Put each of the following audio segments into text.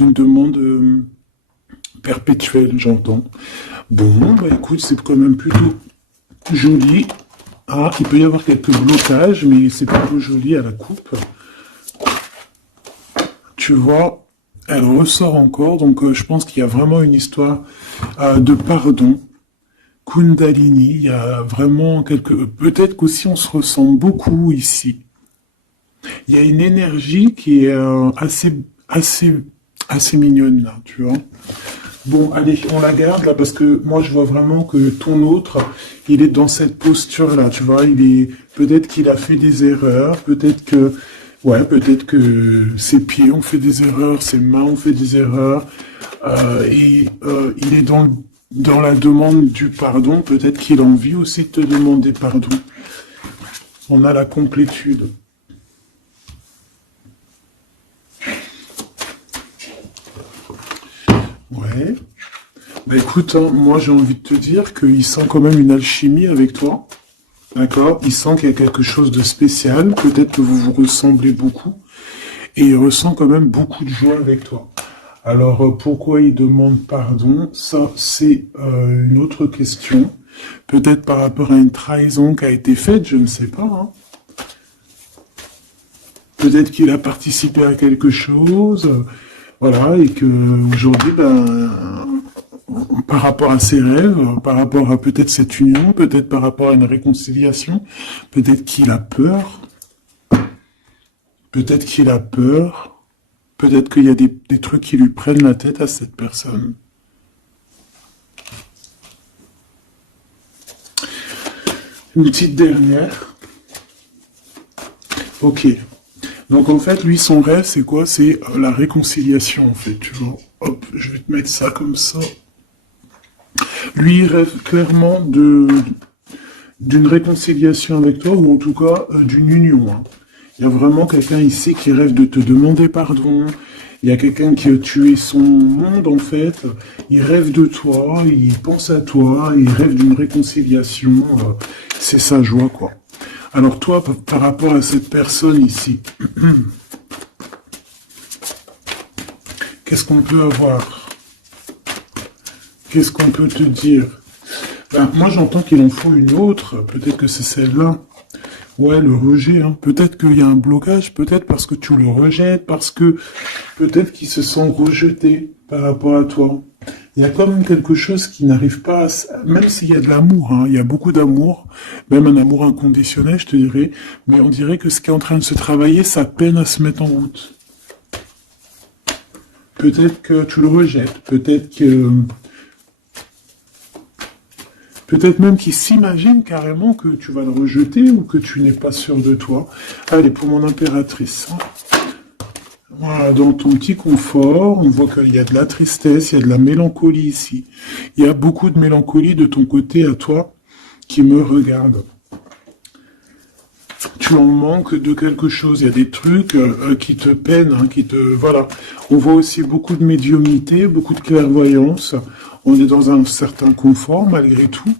une demande perpétuelle, j'entends. Bon, bah écoute, c'est quand même plutôt joli. Ah, il peut y avoir quelques blocages, mais c'est plutôt joli à la coupe. Tu vois, elle ressort encore, donc je pense qu'il y a vraiment une histoire de pardon. Kundalini, il y a vraiment quelque... Peut-être qu'aussi on se ressent beaucoup ici. Il y a une énergie qui est assez mignonne là, tu vois. Bon, allez, on la garde là parce que moi je vois vraiment que ton autre, il est dans cette posture là, tu vois. Il est peut-être qu'il a fait des erreurs, peut-être que ses pieds ont fait des erreurs, ses mains ont fait des erreurs, il est dans la demande du pardon. Peut-être qu'il a envie aussi de te demander pardon. On a la complétude. Ouais. Bah écoute, hein, moi j'ai envie de te dire qu'il sent quand même une alchimie avec toi. D'accord? Il sent qu'il y a quelque chose de spécial. Peut-être que vous vous ressemblez beaucoup. Et il ressent quand même beaucoup de joie avec toi. Alors pourquoi il demande pardon? Ça, c'est une autre question. Peut-être par rapport à une trahison qui a été faite, je ne sais pas. Hein. Peut-être qu'il a participé à quelque chose. Voilà, et que aujourd'hui, ben, par rapport à ses rêves, par rapport à peut-être cette union, peut-être par rapport à une réconciliation, peut-être qu'il a peur, peut-être qu'il a peur, peut-être qu'il y a des trucs qui lui prennent la tête à cette personne. Une petite dernière. Ok. Donc en fait, lui, son rêve, c'est quoi? C'est la réconciliation, en fait, tu vois. Hop, je vais te mettre ça comme ça. Lui, il rêve clairement d'une réconciliation avec toi, ou en tout cas d'une union. Hein. Il y a vraiment quelqu'un ici qui rêve de te demander pardon. Il y a quelqu'un qui a tué son monde, en fait. Il rêve de toi, il pense à toi, il rêve d'une réconciliation. C'est sa joie, quoi. Alors toi, par rapport à cette personne ici, qu'est-ce qu'on peut avoir? Qu'est-ce qu'on peut te dire? Ben, moi, j'entends qu'il en faut une autre. Peut-être que c'est celle-là. Ouais, le rejet. Hein. Peut-être qu'il y a un blocage. Peut-être parce que tu le rejettes. Parce que peut-être qu'il se sent rejeté par rapport à toi. Il y a quand même quelque chose qui n'arrive pas à... Même s'il y a de l'amour, hein, il y a beaucoup d'amour, même un amour inconditionnel, je te dirais, mais on dirait que ce qui est en train de se travailler, ça peine à se mettre en route. Peut-être que tu le rejettes, peut-être même qu'il s'imagine carrément que tu vas le rejeter ou que tu n'es pas sûr de toi. Allez, pour mon impératrice. Hein. Voilà, dans ton petit confort, on voit qu'il y a de la tristesse, il y a de la mélancolie ici. Il y a beaucoup de mélancolie de ton côté à toi qui me regarde. Tu en manques de quelque chose, il y a des trucs qui te peinent, hein, Voilà. On voit aussi beaucoup de médiumnité, beaucoup de clairvoyance. On est dans un certain confort malgré tout.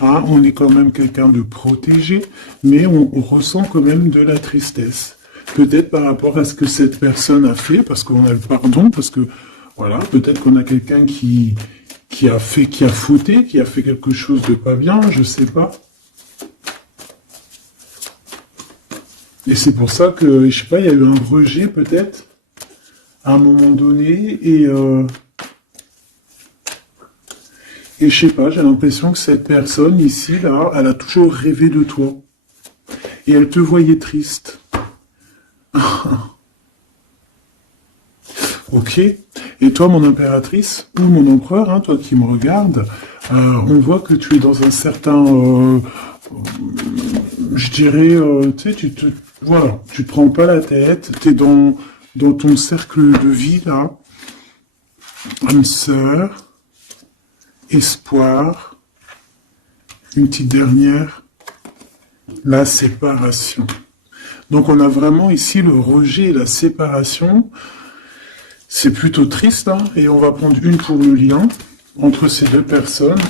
Hein, on est quand même quelqu'un de protégé, mais on ressent quand même de la tristesse. Peut-être par rapport à ce que cette personne a fait, parce qu'on a le pardon, parce que, voilà, peut-être qu'on a quelqu'un qui a fauté, qui a fait quelque chose de pas bien, je sais pas. Et c'est pour ça que, je sais pas, il y a eu un rejet peut-être, à un moment donné, et je sais pas, j'ai l'impression que cette personne ici, là, elle a toujours rêvé de toi. Et elle te voyait triste. Ok. Et toi, mon impératrice, ou mon empereur, hein, toi qui me regardes, on voit que tu es dans un certain, je dirais, tu sais, voilà, tu te prends pas la tête, tu es dans ton cercle de vie, là, âme sœur, espoir, une petite dernière, la séparation. Donc on a vraiment ici le rejet et la séparation. C'est plutôt triste, hein, et on va prendre une pour le lien entre ces deux personnes.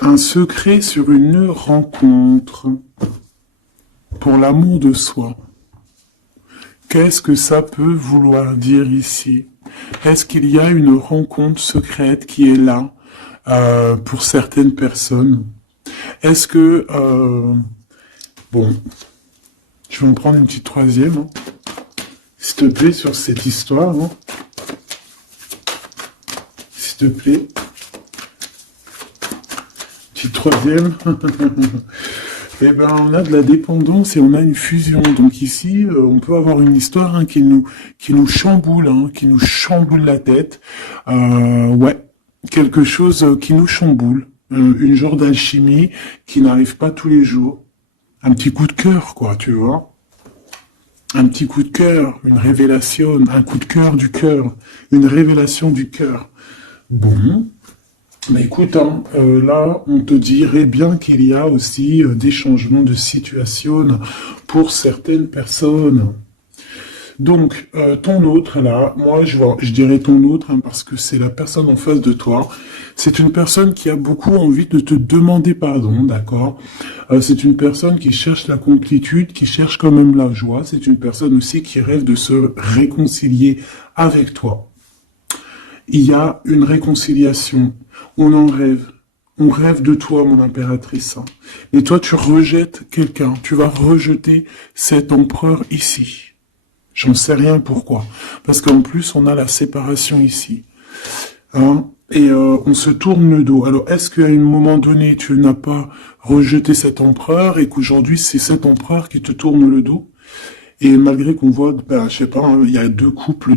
Un secret sur une rencontre pour l'amour de soi. Qu'est-ce que ça peut vouloir dire ici? Est-ce qu'il y a une rencontre secrète qui est là pour certaines personnes? Est-ce que... bon, je vais en prendre une petite troisième, hein, s'il te plaît, sur cette histoire. Hein. S'il te plaît. Petite troisième. Eh ben, on a de la dépendance et on a une fusion. Donc ici, on peut avoir une histoire hein, qui nous chamboule, hein, qui nous chamboule la tête. Ouais, quelque chose qui nous chamboule. Une genre d'alchimie qui n'arrive pas tous les jours. Un petit coup de cœur, quoi, tu vois. Un petit coup de cœur, une révélation, un coup de cœur du cœur, une révélation du cœur. Bon. Mais écoute, hein, là, on te dirait bien qu'il y a aussi des changements de situation pour certaines personnes. Donc, ton autre, là, moi, je dirais ton autre, hein, parce que c'est la personne en face de toi. C'est une personne qui a beaucoup envie de te demander pardon, d'accord? C'est une personne qui cherche la complétude, qui cherche quand même la joie. C'est une personne aussi qui rêve de se réconcilier avec toi. Il y a une réconciliation. On en rêve. On rêve de toi, mon impératrice. Et toi, tu rejettes quelqu'un. Tu vas rejeter cet empereur ici. J'en sais rien pourquoi. Parce qu'en plus, on a la séparation ici. Hein? Et on se tourne le dos. Alors, est-ce qu'à un moment donné, tu n'as pas rejeté cet empereur et qu'aujourd'hui, c'est cet empereur qui te tourne le dos? Et malgré qu'on voit, ben, je sais pas, hein, il y a deux couples,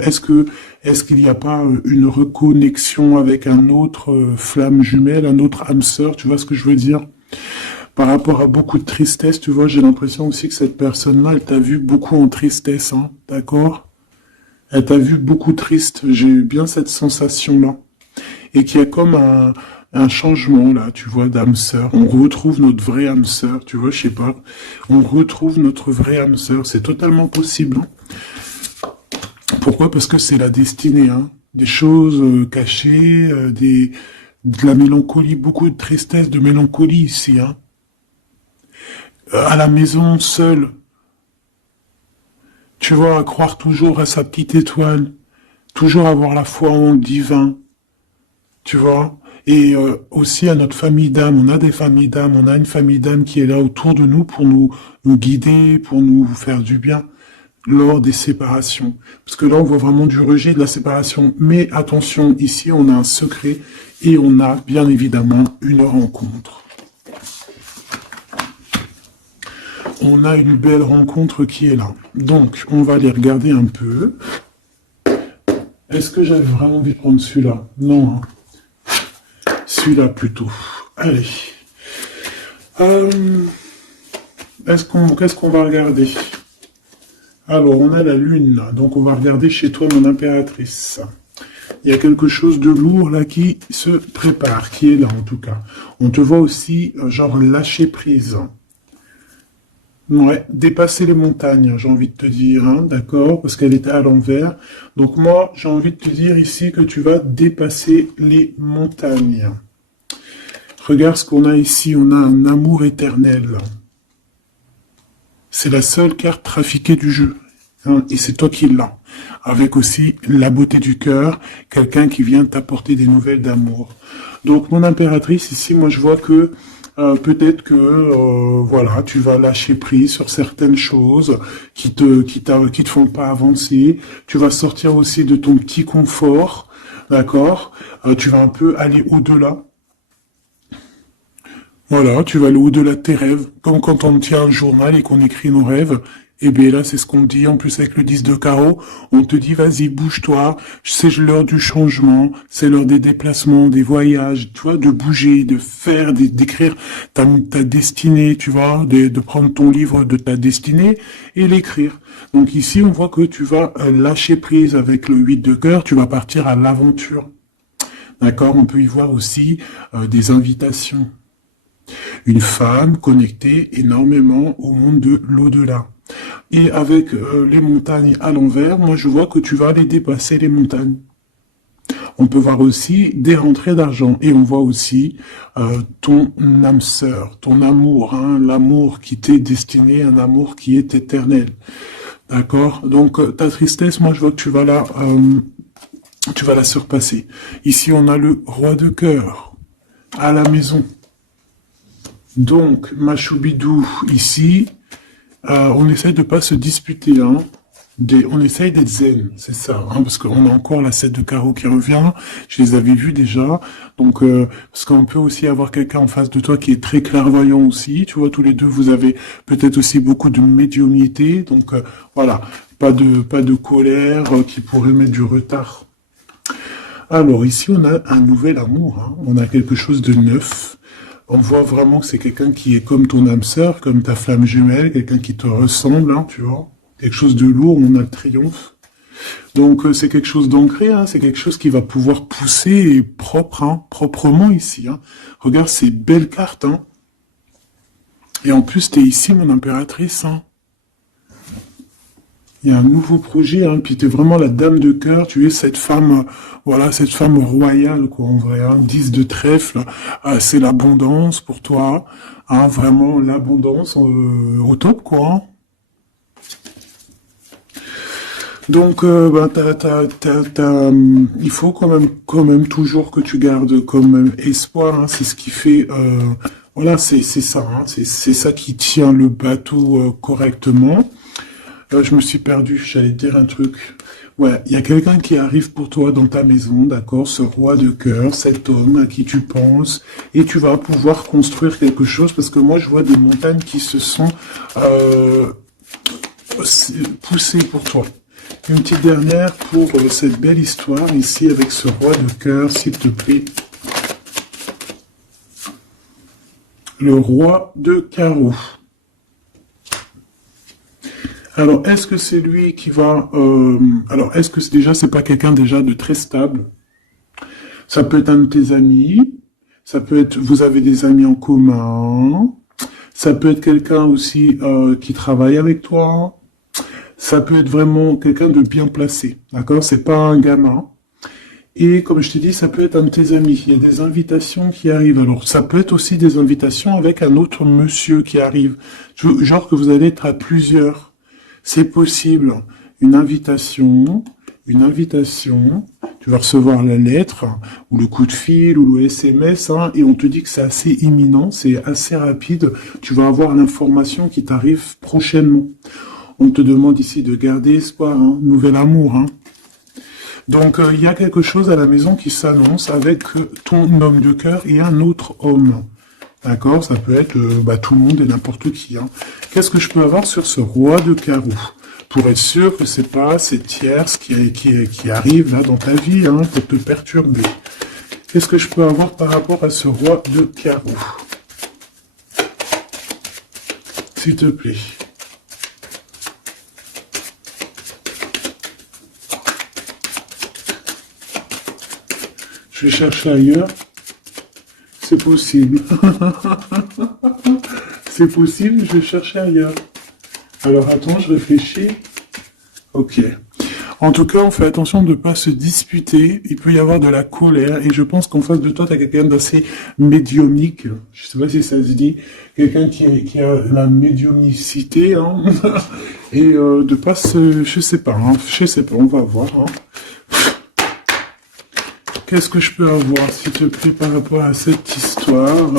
est-ce qu'il n'y a pas une reconnexion avec un autre flamme jumelle, un autre âme sœur, tu vois ce que je veux dire? Par rapport à beaucoup de tristesse, tu vois, j'ai l'impression aussi que cette personne-là, elle t'a vu beaucoup en tristesse, hein, d'accord? Elle t'a vu beaucoup triste, j'ai eu bien cette sensation-là. Et qu'il y a comme un changement là, tu vois, d'âme sœur. On retrouve notre vraie âme sœur, tu vois, je sais pas. On retrouve notre vraie âme sœur, c'est totalement possible. Hein. Pourquoi? Parce que c'est la destinée, hein. Des choses cachées, de la mélancolie, beaucoup de tristesse, de mélancolie ici, hein. À la maison, seul. Tu vois, à croire toujours à sa petite étoile, toujours avoir la foi en le divin, tu vois. Et aussi à notre famille d'âme, on a des familles d'âme, on a une famille d'âme qui est là autour de nous pour nous guider, pour nous faire du bien lors des séparations. Parce que là, on voit vraiment du rejet de la séparation. Mais attention, ici, on a un secret et on a bien évidemment une rencontre. On a une belle rencontre qui est là. Donc, on va aller regarder un peu. Est-ce que j'avais vraiment envie de prendre celui-là? Non, hein. Celui-là plutôt. Allez. Qu'est-ce qu'on va regarder? Alors, on a la lune. Donc, on va regarder chez toi, mon impératrice. Il y a quelque chose de lourd là qui se prépare, qui est là en tout cas. On te voit aussi, genre, lâcher prise. Ouais, dépasser les montagnes, j'ai envie de te dire, hein, d'accord, parce qu'elle était à l'envers. Donc moi, j'ai envie de te dire ici que tu vas dépasser les montagnes. Regarde ce qu'on a ici, on a un amour éternel. C'est la seule carte trafiquée du jeu, hein, et c'est toi qui l'as. Avec aussi la beauté du cœur, quelqu'un qui vient t'apporter des nouvelles d'amour. Donc mon impératrice, ici, moi je vois que peut-être que voilà, tu vas lâcher prise sur certaines choses qui te font pas avancer. Tu vas sortir aussi de ton petit confort, d'accord. Tu vas un peu aller au-delà. Voilà, tu vas aller au-delà de tes rêves, comme quand on tient un journal et qu'on écrit nos rêves. Et bien là, c'est ce qu'on te dit, en plus avec le 10 de carreau, on te dit, vas-y, bouge-toi, c'est l'heure du changement, c'est l'heure des déplacements, des voyages, tu vois, de bouger, de faire, d'écrire ta destinée, tu vois, de prendre ton livre de ta destinée et l'écrire. Donc ici, on voit que tu vas lâcher prise avec le 8 de cœur, tu vas partir à l'aventure. D'accord? On peut y voir aussi des invitations. Une femme connectée énormément au monde de l'au-delà. Et avec les montagnes à l'envers, moi je vois que tu vas aller dépasser les montagnes. On peut voir aussi des rentrées d'argent. Et on voit aussi ton âme sœur, ton amour, hein, l'amour qui t'est destiné, un amour qui est éternel. D'accord? Donc, ta tristesse, moi, je vois que tu vas la surpasser. Ici, on a le roi de cœur à la maison. Donc, ma choubidou, ici, on essaye de pas se disputer, hein. On essaye d'être zen, c'est ça, hein, parce qu'on a encore la 7 de carreau qui revient, je les avais vus déjà, donc parce qu'on peut aussi avoir quelqu'un en face de toi qui est très clairvoyant aussi, tu vois, tous les deux, vous avez peut-être aussi beaucoup de médiumnité, donc voilà, pas de colère qui pourrait mettre du retard. Alors ici, on a un nouvel amour, hein, on a quelque chose de neuf. On voit vraiment que c'est quelqu'un qui est comme ton âme sœur, comme ta flamme jumelle, quelqu'un qui te ressemble, hein, tu vois. Quelque chose de lourd, on a le triomphe. Donc c'est quelque chose d'ancré, hein, c'est quelque chose qui va pouvoir pousser et propre, hein, proprement ici. Hein. Regarde ces belles cartes. Hein. Et en plus, tu es ici, mon impératrice. Hein. Il y a un nouveau projet, hein, puis tu es vraiment la dame de cœur, tu es cette femme, voilà, cette femme royale, quoi, en vrai, hein, 10 de trèfle, c'est l'abondance pour toi, hein, vraiment l'abondance au top, quoi. Hein. Donc, ben, il faut quand même toujours que tu gardes comme espoir. Hein, c'est ce qui fait, voilà, c'est ça. Hein, c'est ça qui tient le bateau correctement. Je me suis perdu. J'allais dire un truc. Ouais, il y a quelqu'un qui arrive pour toi dans ta maison, d'accord, ce roi de cœur, cet homme à qui tu penses, et tu vas pouvoir construire quelque chose parce que moi je vois des montagnes qui se sont poussées pour toi. Une petite dernière pour cette belle histoire ici avec ce roi de cœur, s'il te plaît. Le roi de carreau. Alors, est-ce que c'est lui qui va... alors, est-ce que c'est pas quelqu'un déjà de très stable? Ça peut être un de tes amis. Ça peut être... Vous avez des amis en commun. Ça peut être quelqu'un aussi qui travaille avec toi. Ça peut être vraiment quelqu'un de bien placé, d'accord? C'est pas un gamin. Et comme je t'ai dit, ça peut être un de tes amis. Il y a des invitations qui arrivent. Alors, ça peut être aussi des invitations avec un autre monsieur qui arrive. Genre que vous allez être à plusieurs. C'est possible. Une invitation. Tu vas recevoir la lettre, ou le coup de fil, ou le SMS, hein, et on te dit que c'est assez imminent, c'est assez rapide. Tu vas avoir l'information qui t'arrive prochainement. On te demande ici de garder espoir, hein, nouvel amour. Hein. Donc, il y a quelque chose à la maison qui s'annonce avec ton homme de cœur et un autre homme. D'accord? Ça peut être tout le monde et n'importe qui. Hein. Qu'est-ce que je peux avoir sur ce roi de carreau? Pour être sûr que c'est pas cette tierce qui arrive là dans ta vie hein, pour te perturber. Qu'est-ce que je peux avoir par rapport à ce roi de carreau? S'il te plaît. Je vais chercher ailleurs. C'est possible. C'est possible, je vais chercher ailleurs. Alors attends, je réfléchis. Ok. En tout cas, on fait attention de ne pas se disputer. Il peut y avoir de la colère. Et je pense qu'en face de toi, tu as quelqu'un d'assez médiumnique. Je sais pas si ça se dit. Quelqu'un qui a la médiumnicité. Hein. Et de pas se... Je sais pas, on va voir. Hein. Qu'est-ce que je peux avoir, s'il te plaît, par rapport à cette histoire?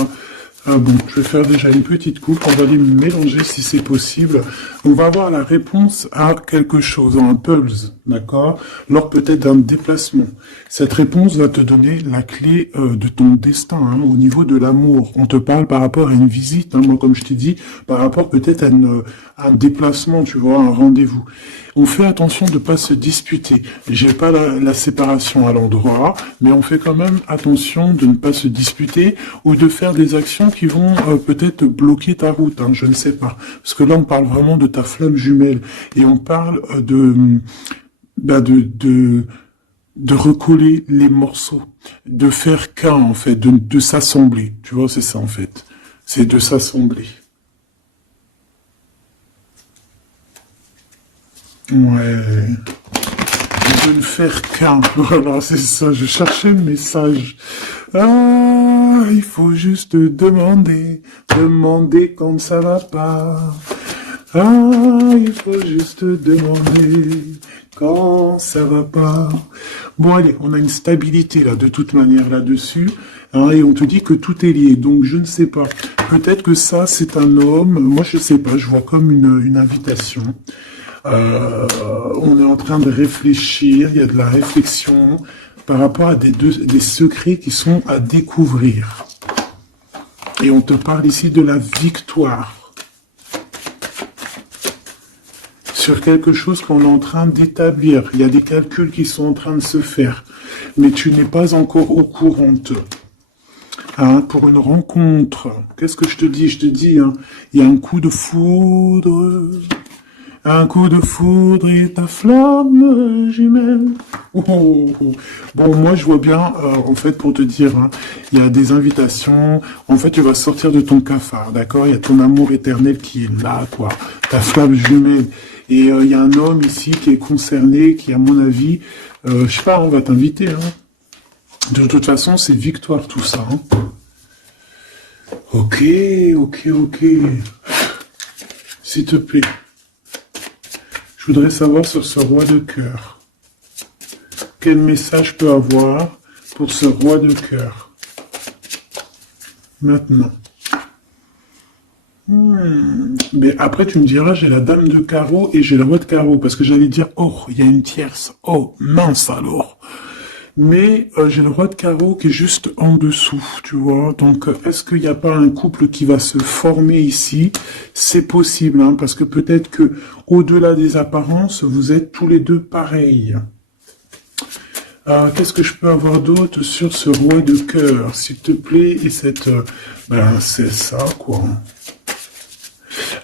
Bon, je vais faire déjà une petite coupe, on va les mélanger si c'est possible. On va avoir la réponse à quelque chose, un puzzle, d'accord? Lors peut-être d'un déplacement. Cette réponse va te donner la clé de ton destin, hein, au niveau de l'amour. On te parle par rapport à une visite, hein, moi comme je t'ai dit, par rapport peut-être à un déplacement, tu vois, un rendez-vous. On fait attention de ne pas se disputer. J'ai pas la séparation à l'endroit, mais on fait quand même attention de ne pas se disputer ou de faire des actions qui vont peut-être bloquer ta route, hein, je ne sais pas. Parce que là, on parle vraiment de ta flamme jumelle et on parle de recoller les morceaux, de faire qu'un en fait, de s'assembler. Tu vois, c'est ça en fait. C'est de s'assembler. Ouais. De ne faire qu'un. Voilà, c'est ça. Je cherchais le message. Ah, il faut juste demander quand ça va pas. Ah, il faut juste demander quand ça va pas. Bon, allez, on a une stabilité là, de toute manière là-dessus, hein, et on te dit que tout est lié. Donc, je ne sais pas. Peut-être que ça, c'est un homme. Moi, je sais pas. Je vois comme une invitation. On est en train de réfléchir. Il y a de la réflexion par rapport à des secrets qui sont à découvrir. Et on te parle ici de la victoire sur quelque chose qu'on est en train d'établir. Il y a des calculs qui sont en train de se faire, mais tu n'es pas encore au courant. Hein, pour une rencontre, qu'est-ce que je te dis? Je te dis, hein, il y a un coup de foudre. Un coup de foudre et ta flamme jumelle. Oh, oh, oh. Bon, moi, je vois bien, en fait, pour te dire, hein, il y a des invitations. En fait, tu vas sortir de ton cafard, d'accord? Il y a ton amour éternel qui est là, quoi. Ta flamme jumelle. Et il y a un homme ici qui est concerné, qui, à mon avis, je sais pas, on va t'inviter. Hein. De toute façon, c'est victoire tout ça. Hein. Ok, ok, ok. S'il te plaît. Je voudrais savoir sur ce roi de cœur. Quel message je peux avoir pour ce roi de cœur? Maintenant. Mais après, tu me diras, j'ai la dame de carreau et j'ai le roi de carreau. Parce que j'allais dire, oh, il y a une tierce. Oh, mince alors. Mais j'ai le roi de carreau qui est juste en dessous, tu vois. Donc, est-ce qu'il n'y a pas un couple qui va se former ici? C'est possible, hein, parce que peut-être que au-delà des apparences, vous êtes tous les deux pareils. Qu'est-ce que je peux avoir d'autre sur ce roi de cœur, s'il te plaît? Et cette... ben, c'est ça, quoi.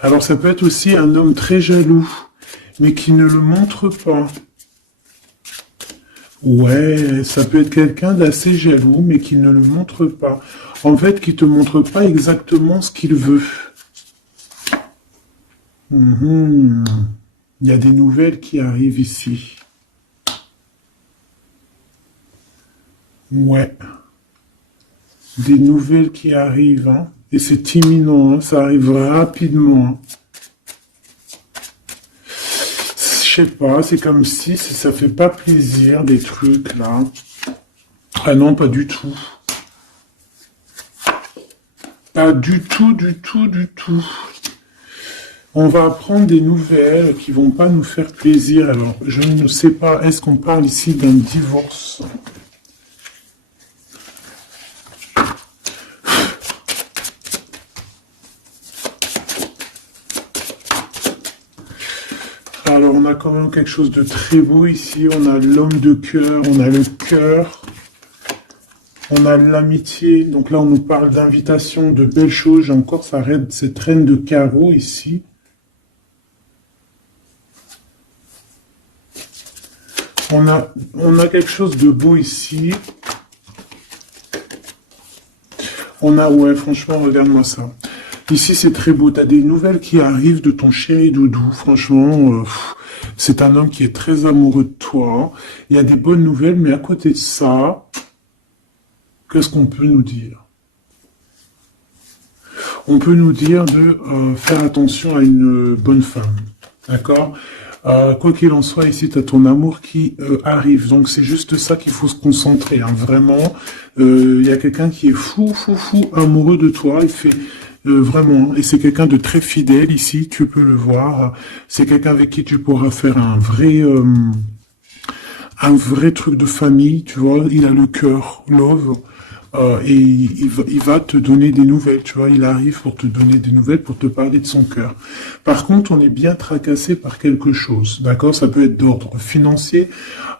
Alors, ça peut être aussi un homme très jaloux, mais qui ne le montre pas. Ouais, ça peut être quelqu'un d'assez jaloux, mais qui ne le montre pas. En fait, qui te montre pas exactement ce qu'il veut. Il y a des nouvelles qui arrivent ici. Ouais. Des nouvelles qui arrivent, hein. Et c'est imminent, hein. Ça arrive rapidement. Hein. Je sais pas, c'est comme si ça fait pas plaisir, des trucs, là. Ah non, pas du tout. Pas du tout, du tout, du tout. On va apprendre des nouvelles qui vont pas nous faire plaisir. Alors, je ne sais pas, est-ce qu'on parle ici d'un divorce? Alors, on a quand même quelque chose de très beau ici. On a l'homme de cœur, on a le cœur, on a l'amitié. Donc là, on nous parle d'invitation, de belles choses. J'ai encore cette reine de carreau ici. On a quelque chose de beau ici. Ouais, franchement, regarde-moi ça. Ici, c'est très beau. Tu as des nouvelles qui arrivent de ton chéri doudou. Franchement, c'est un homme qui est très amoureux de toi. Il y a des bonnes nouvelles, mais à côté de ça, qu'est-ce qu'on peut nous dire? On peut nous dire de faire attention à une bonne femme. D'accord? Quoi qu'il en soit, ici, tu as ton amour qui arrive. Donc, c'est juste ça qu'il faut se concentrer. Hein. Vraiment, il y a quelqu'un qui est fou, fou, fou amoureux de toi. Il fait vraiment, et c'est quelqu'un de très fidèle ici, tu peux le voir. C'est quelqu'un avec qui tu pourras faire un vrai truc de famille, tu vois. Il a le cœur, love. Et il va te donner des nouvelles, tu vois, il arrive pour te donner des nouvelles, pour te parler de son cœur. Par contre, on est bien tracassé par quelque chose, d'accord? Ça peut être d'ordre financier,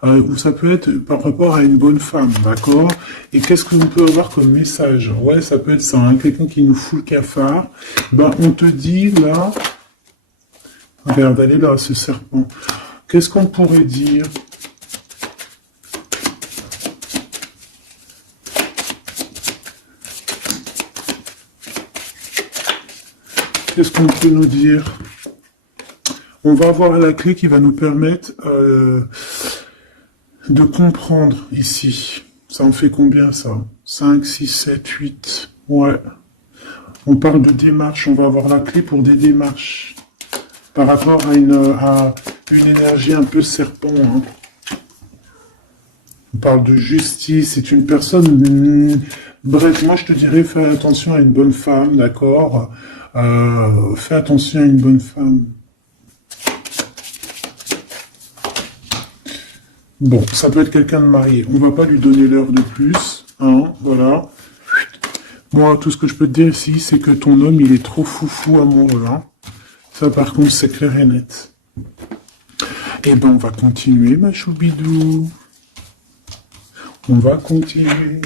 ou ça peut être par rapport à une bonne femme, d'accord? Et qu'est-ce que l'on peut avoir comme message? Ouais, ça peut être ça, hein, quelqu'un qui nous fout le cafard. Ben, on te dit, là, regarde, elle est là, ce serpent. Qu'est-ce qu'on pourrait dire? Qu'est-ce qu'on peut nous dire? On va avoir la clé qui va nous permettre de comprendre ici. Ça en fait combien ça? 5, 6, 7, 8. Ouais. On parle de démarches. On va avoir la clé pour des démarches. par rapport à une énergie un peu serpent. Hein. On parle de justice, c'est une personne... bref, moi je te dirais, fais attention à une bonne femme, d'accord. Fais attention à une bonne femme. Bon, ça peut être quelqu'un de marié. On va pas lui donner l'heure de plus, hein, voilà. Moi, tout ce que je peux te dire ici, c'est que ton homme, il est trop foufou amoureux, hein. Ça, par contre, c'est clair et net. Eh ben, on va continuer, ma choubidou. On va continuer.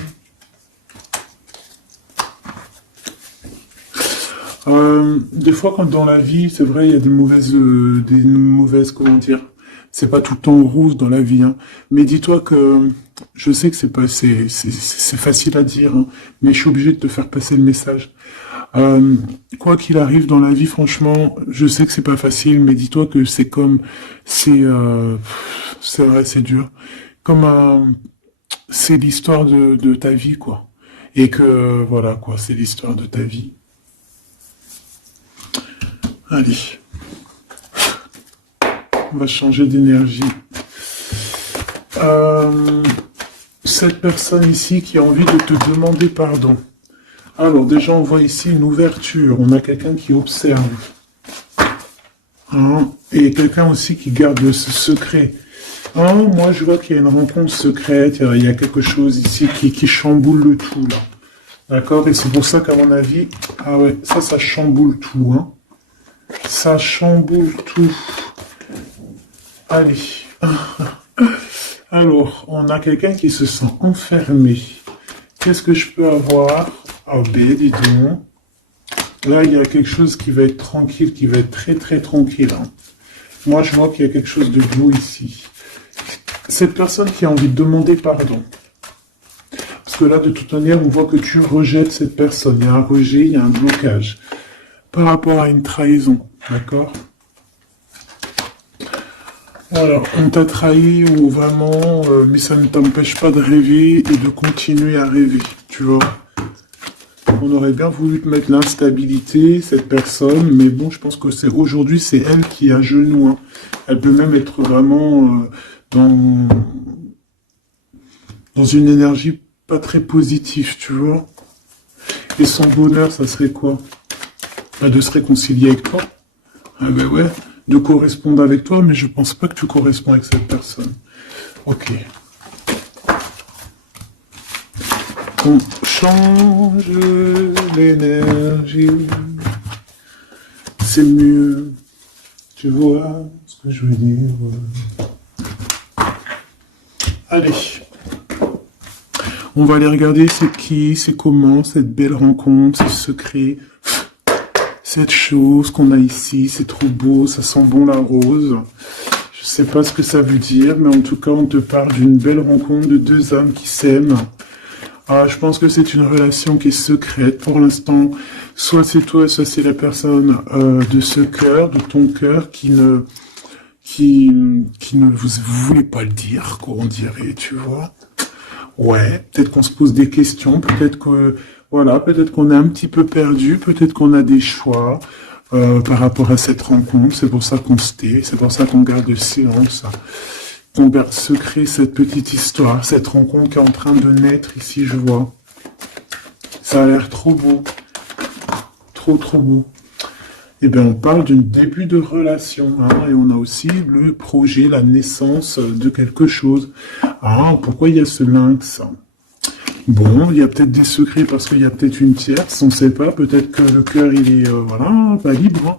Des fois, quand dans la vie, c'est vrai, il y a des mauvaises, comment dire, c'est pas tout le temps rose dans la vie, hein. Mais dis-toi que, je sais que c'est facile à dire, hein, mais je suis obligé de te faire passer le message. Quoi qu'il arrive dans la vie, franchement, je sais que c'est pas facile, mais dis-toi que c'est vrai, c'est dur. Comme c'est l'histoire de ta vie, quoi. Et que, voilà, quoi, c'est l'histoire de ta vie. Allez. On va changer d'énergie. Cette personne ici qui a envie de te demander pardon. Alors, déjà, on voit ici une ouverture. On a quelqu'un qui observe. Hein, et quelqu'un aussi qui garde ce secret. Hein, moi, je vois qu'il y a une rencontre secrète. Il y a quelque chose ici qui chamboule le tout, là. D'accord? Et c'est pour ça qu'à mon avis... Ah ouais, ça chamboule tout, hein. Ça chamboule tout. Allez. Alors, on a quelqu'un qui se sent enfermé. Qu'est-ce que je peux avoir? Ah ben, dis donc. Là, il y a quelque chose qui va être tranquille, qui va être très très tranquille. Hein. Moi, je vois qu'il y a quelque chose de beau ici. Cette personne qui a envie de demander pardon. Parce que là, de toute manière, on voit que tu rejettes cette personne. Il y a un rejet, il y a un blocage. Par rapport à une trahison, d'accord? Voilà, on t'a trahi ou vraiment, mais ça ne t'empêche pas de rêver et de continuer à rêver, tu vois. On aurait bien voulu te mettre l'instabilité, cette personne, mais bon, je pense que aujourd'hui, c'est elle qui est à genoux. Hein. Elle peut même être vraiment dans une énergie pas très positive, tu vois. Et son bonheur, ça serait quoi? De se réconcilier avec toi. Ah ben ouais, de correspondre avec toi, mais je pense pas que tu corresponds avec cette personne. Ok. On change l'énergie. C'est mieux. Tu vois ce que je veux dire. Allez. On va aller regarder c'est qui, c'est comment, cette belle rencontre, ce secret. Cette chose qu'on a ici, c'est trop beau, ça sent bon la rose. Je sais pas ce que ça veut dire, mais en tout cas, on te parle d'une belle rencontre de deux âmes qui s'aiment. Ah, je pense que c'est une relation qui est secrète pour l'instant. Soit c'est toi, soit c'est la personne de ce cœur, de ton cœur, qui ne vous voulez pas le dire, quoi, on dirait, tu vois. Ouais, peut-être qu'on se pose des questions, peut-être que voilà, peut-être qu'on est un petit peu perdu, peut-être qu'on a des choix par rapport à cette rencontre. C'est pour ça qu'on se tait, c'est pour ça qu'on garde le silence, qu'on garde secret cette petite histoire, cette rencontre qui est en train de naître ici, je vois. Ça a l'air trop beau, trop trop beau. Eh bien, on parle d'un début de relation, hein, et on a aussi le projet, la naissance de quelque chose. Ah, pourquoi il y a ce lynx? Bon, il y a peut-être des secrets parce qu'il y a peut-être une tierce, on ne sait pas. Peut-être que le cœur, il est, voilà, pas libre. Hein.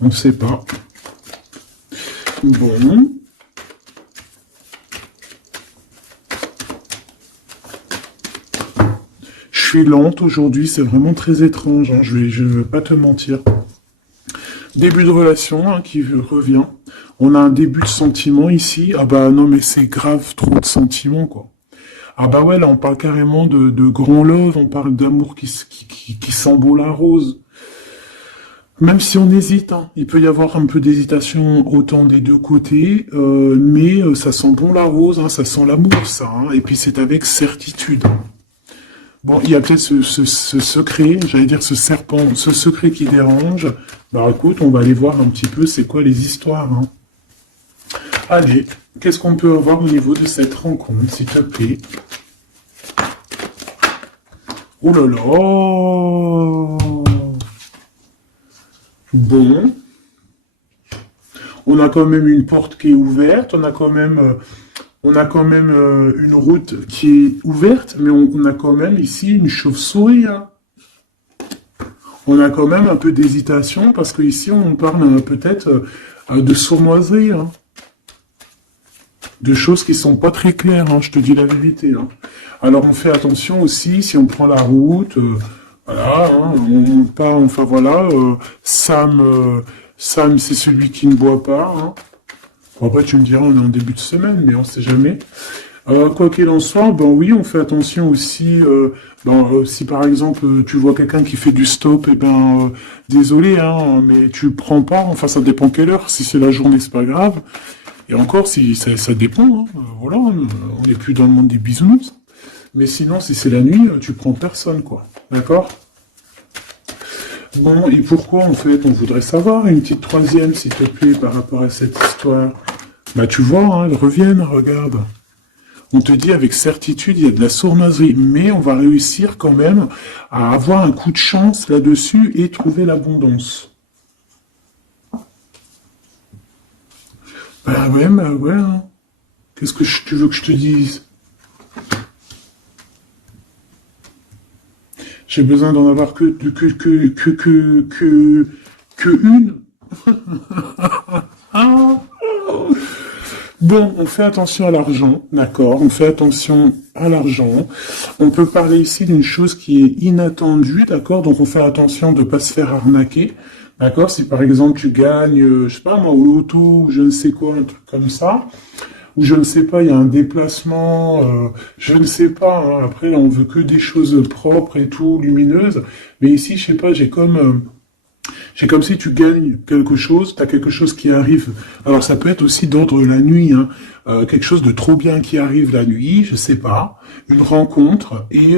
On ne sait pas. Bon. Je suis lente aujourd'hui, c'est vraiment très étrange. Hein, je ne veux pas te mentir. Début de relation hein, qui revient. On a un début de sentiment ici. Ah bah non, mais c'est grave, trop de sentiments, quoi. Ah bah ouais, là on parle carrément de grand love, on parle d'amour qui sent beau la rose. Même si on hésite, hein, il peut y avoir un peu d'hésitation autant des deux côtés, mais ça sent bon la rose, hein, ça sent l'amour ça, hein, et puis c'est avec certitude. Bon, il y a peut-être ce secret, j'allais dire ce serpent, ce secret qui dérange. Bah écoute, on va aller voir un petit peu c'est quoi les histoires. Hein. Allez, qu'est-ce qu'on peut avoir au niveau de cette rencontre, s'il te plaît? Oh là là! Bon. On a quand même une porte qui est ouverte, on a quand même une route qui est ouverte, mais on a quand même ici une chauve-souris. Hein. On a quand même un peu d'hésitation parce qu'ici on parle peut-être de sournoiserie, hein. De choses qui sont pas très claires, hein, je te dis la vérité. Hein. Alors on fait attention aussi si on prend la route, voilà, hein, on part, enfin voilà, Sam c'est celui qui ne boit pas. Hein. Bon, après tu me diras on est en début de semaine, mais on sait jamais. Quoi qu'il en soit, ben oui, on fait attention aussi. Si par exemple tu vois quelqu'un qui fait du stop, et ben désolé, hein, mais tu prends pas. Enfin, ça dépend quelle heure. Si c'est la journée, c'est pas grave. Et encore, si ça dépend. Hein, voilà, on n'est plus dans le monde des bisounours. Mais sinon, si c'est la nuit, tu prends personne, quoi. D'accord? Bon, et pourquoi en fait on voudrait savoir une petite troisième, s'il te plaît, par rapport à cette histoire? Bah tu vois, hein, elles reviennent, regarde. On te dit avec certitude, il y a de la sournoiserie, mais on va réussir quand même à avoir un coup de chance là-dessus et trouver l'abondance. Bah ouais, hein. Qu'est-ce que tu veux que je te dise? J'ai besoin d'en avoir que une. Ah. Bon, on fait attention à l'argent, d'accord, on fait attention à l'argent. On peut parler ici d'une chose qui est inattendue, d'accord, donc on fait attention de ne pas se faire arnaquer, d'accord, si par exemple tu gagnes, je sais pas moi, au loto, ou je ne sais quoi, un truc comme ça, ou je ne sais pas, il y a un déplacement, je ne sais pas, hein, après on veut que des choses propres et tout, lumineuses, mais ici, je sais pas, j'ai comme si tu gagnes quelque chose, tu as quelque chose qui arrive. Alors ça peut être aussi d'ordre la nuit, hein. Quelque chose de trop bien qui arrive la nuit, je sais pas, une rencontre, et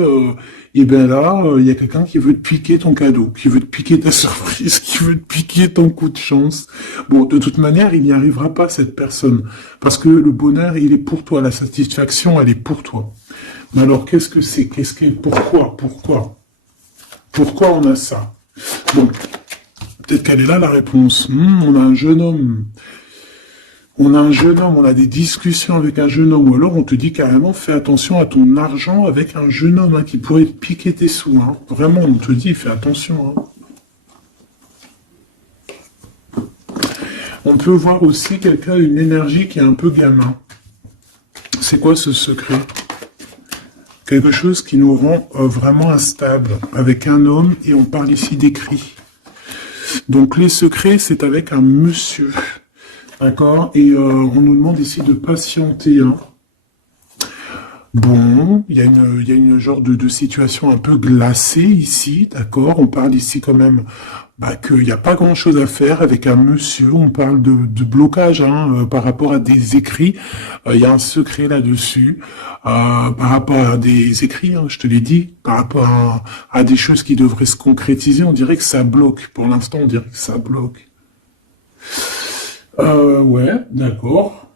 ben là, il y a quelqu'un qui veut te piquer ton cadeau, qui veut te piquer ta surprise, qui veut te piquer ton coup de chance. Bon, de toute manière, il n'y arrivera pas cette personne, parce que le bonheur, il est pour toi, la satisfaction, elle est pour toi. Mais alors, qu'est-ce que c'est? Pourquoi on a ça? Bon, peut-être qu'elle est là la réponse. On a un jeune homme. On a des discussions avec un jeune homme. Ou alors on te dit carrément, fais attention à ton argent avec un jeune homme hein, qui pourrait te piquer tes sous. Hein. Vraiment, on te dit, fais attention. Hein. On peut voir aussi quelqu'un, une énergie qui est un peu gamin. C'est quoi ce secret? Quelque chose qui nous rend vraiment instable avec un homme et on parle ici d'écrit. Donc les secrets, c'est avec un monsieur, d'accord? Et on nous demande ici de patienter. Hein. Bon, il y a une genre de situation un peu glacée ici, d'accord? On parle ici quand même qu'il n'y a pas grand-chose à faire avec un monsieur. On parle de blocage hein, par rapport à des écrits. Il y a un secret là-dessus. Par rapport à des écrits, hein, je te l'ai dit, par rapport à des choses qui devraient se concrétiser, on dirait que ça bloque. Pour l'instant, on dirait que ça bloque. Ouais, d'accord.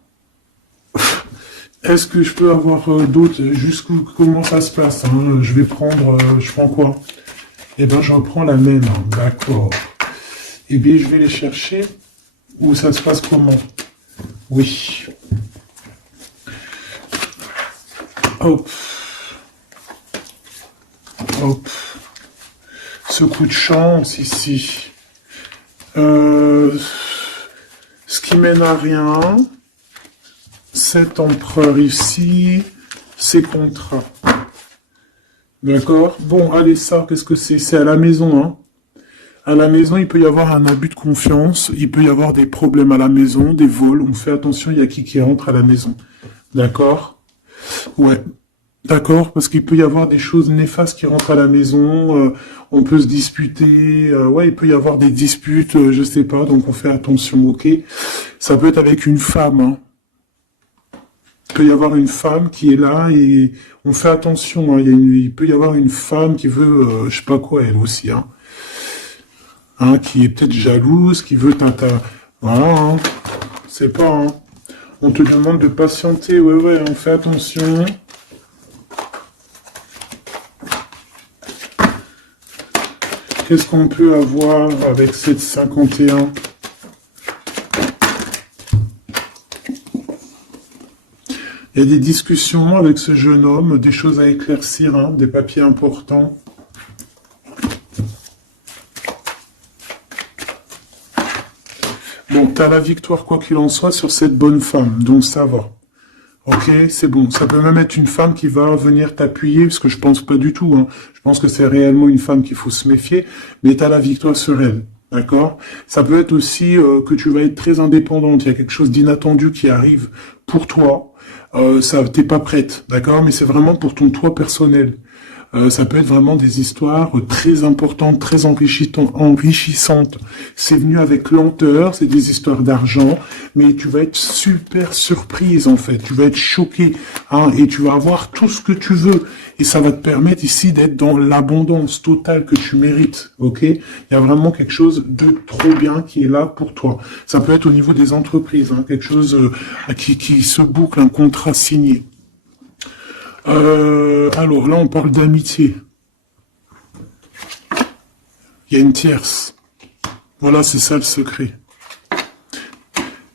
Est-ce que je peux avoir d'autres comment ça se passe hein? Je vais prendre, je prends quoi? Eh ben, je reprends la même, hein. D'accord. Eh bien, je vais les chercher. Où ça se passe comment? Oui. Hop. Hop. Ce coup de chance ici. Ce qui mène à rien. Cet empereur ici. Ces contrats. D'accord? Bon, allez, ça, qu'est-ce que c'est? C'est à la maison, hein. À la maison, il peut y avoir un abus de confiance, il peut y avoir des problèmes à la maison, des vols, on fait attention, il y a qui rentre à la maison. D'accord? Ouais. D'accord, parce qu'il peut y avoir des choses néfastes qui rentrent à la maison, on peut se disputer, ouais, il peut y avoir des disputes, je sais pas, donc on fait attention, ok? Ça peut être avec une femme, hein. Il peut y avoir une femme qui est là et on fait attention. Hein, il peut y avoir une femme qui veut, je sais pas quoi, elle aussi, hein, qui est peut-être jalouse, qui veut voilà, hein, c'est pas, hein. On te demande de patienter, ouais, on fait attention. Qu'est-ce qu'on peut avoir avec cette 51? Il y a des discussions avec ce jeune homme, des choses à éclaircir, hein, des papiers importants. Bon, t'as la victoire quoi qu'il en soit sur cette bonne femme, donc ça va. Ok, c'est bon. Ça peut même être une femme qui va venir t'appuyer, parce que je pense pas du tout, hein. Je pense que c'est réellement une femme qu'il faut se méfier, mais t'as la victoire sur elle. D'accord? Ça peut être aussi que tu vas être très indépendante. Il y a quelque chose d'inattendu qui arrive pour toi. T'es pas prête, d'accord? Mais c'est vraiment pour ton toi personnel. Ça peut être vraiment des histoires très importantes, très enrichissantes. C'est venu avec lenteur, c'est des histoires d'argent, mais tu vas être super surprise en fait. Tu vas être choquée, hein, et tu vas avoir tout ce que tu veux. Et ça va te permettre ici d'être dans l'abondance totale que tu mérites, ok? Il y a vraiment quelque chose de trop bien qui est là pour toi. Ça peut être au niveau des entreprises, hein, quelque chose qui se boucle, un contrat signé. Alors là, on parle d'amitié. Il y a une tierce. Voilà, c'est ça le secret.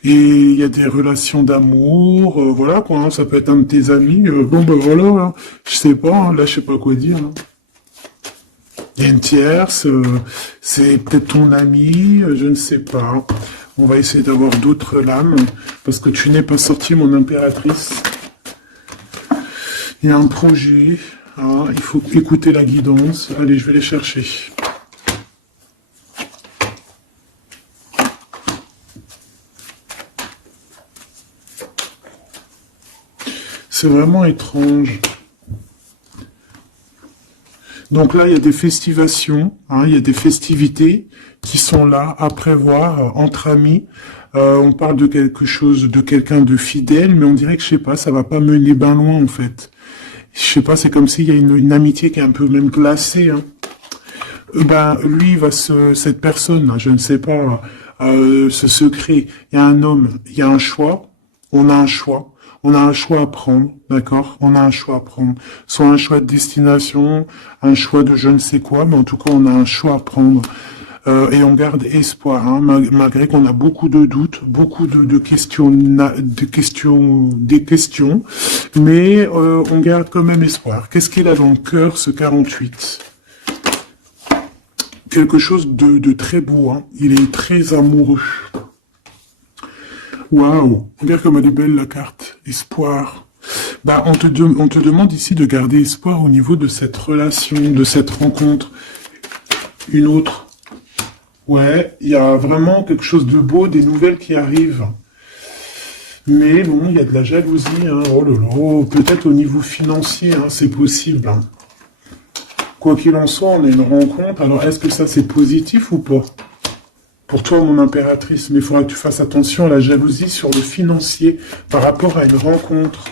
Et il y a des relations d'amour, voilà quoi, hein, ça peut être un de tes amis. Bon ben voilà, hein, je sais pas, hein, là je sais pas quoi dire. Hein. Il y a une tierce, c'est peut-être ton ami, je ne sais pas. On va essayer d'avoir d'autres lames, parce que tu n'es pas sorti, mon impératrice. Il y a un projet, hein, il faut écouter la guidance. Allez, je vais les chercher. C'est vraiment étrange. Donc là, il y a des festivations, hein, il y a des festivités qui sont là à prévoir entre amis. On parle de quelque chose, de quelqu'un de fidèle, mais on dirait que, je sais pas, ça va pas mener ben loin en fait. Je sais pas, c'est comme s'il y a une amitié qui est un peu même glacée. Hein. Ben, lui, cette personne, je ne sais pas, ce secret, il y a un homme, il y a un choix, on a un choix. On a un choix à prendre, d'accord? On a un choix à prendre. Soit un choix de destination, un choix de je ne sais quoi, mais en tout cas, on a un choix à prendre. Et on garde espoir, hein, malgré qu'on a beaucoup de doutes, beaucoup de questions, des questions, mais on garde quand même espoir. Qu'est-ce qu'il a dans le cœur, ce 48? Quelque chose de très beau, hein. Il est très amoureux. Waouh, regarde comme elle est belle la carte. Espoir. Bah, on te demande ici de garder espoir au niveau de cette relation, de cette rencontre. Une autre. Ouais, il y a vraiment quelque chose de beau, des nouvelles qui arrivent. Mais bon, il y a de la jalousie, hein. Oh là là, peut-être au niveau financier, hein, c'est possible. Hein. Quoi qu'il en soit, on a une rencontre. Alors, est-ce que ça c'est positif ou pas? Pour toi, mon impératrice, mais il faudra que tu fasses attention à la jalousie sur le financier par rapport à une rencontre.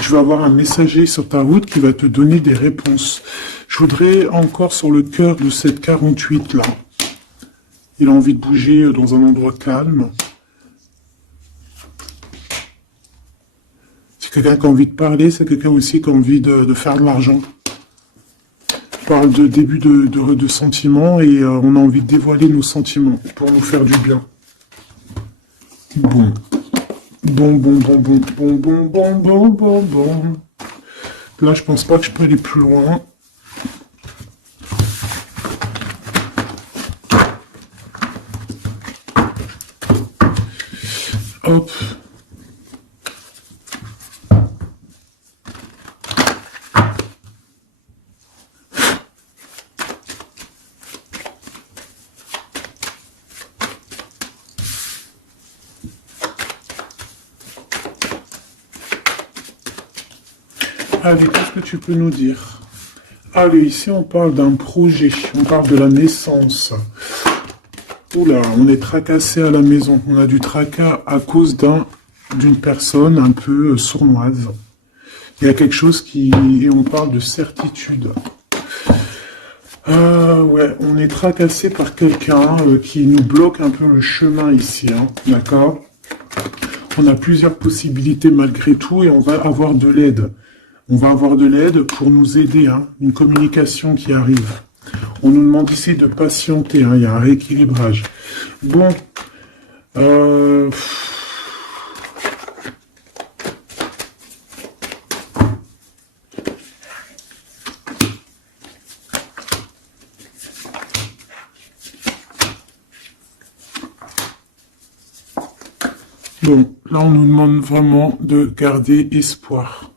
Tu vas avoir un messager sur ta route qui va te donner des réponses. Je voudrais encore sur le cœur de cette 48 là. Il a envie de bouger dans un endroit calme. C'est quelqu'un qui a envie de parler, c'est quelqu'un aussi qui a envie de faire de l'argent. On parle de début de sentiments et on a envie de dévoiler nos sentiments pour nous faire du bien. Bon. Bon. Là, je pense pas que je peux aller plus loin. Hop. Allez, qu'est-ce que tu peux nous dire? Allez, ici on parle d'un projet, on parle de la naissance. Oula, on est tracassé à la maison, on a du tracas à cause d'un d'une personne un peu sournoise. Il y a quelque chose qui... Et on parle de certitude. Ouais, on est tracassé par quelqu'un qui nous bloque un peu le chemin ici, hein, d'accord? On a plusieurs possibilités malgré tout et on va avoir de l'aide. On va avoir de l'aide pour nous aider, hein, une communication qui arrive. On nous demande ici de patienter, hein, il y a un rééquilibrage. Bon, bon, là on nous demande vraiment de garder espoir.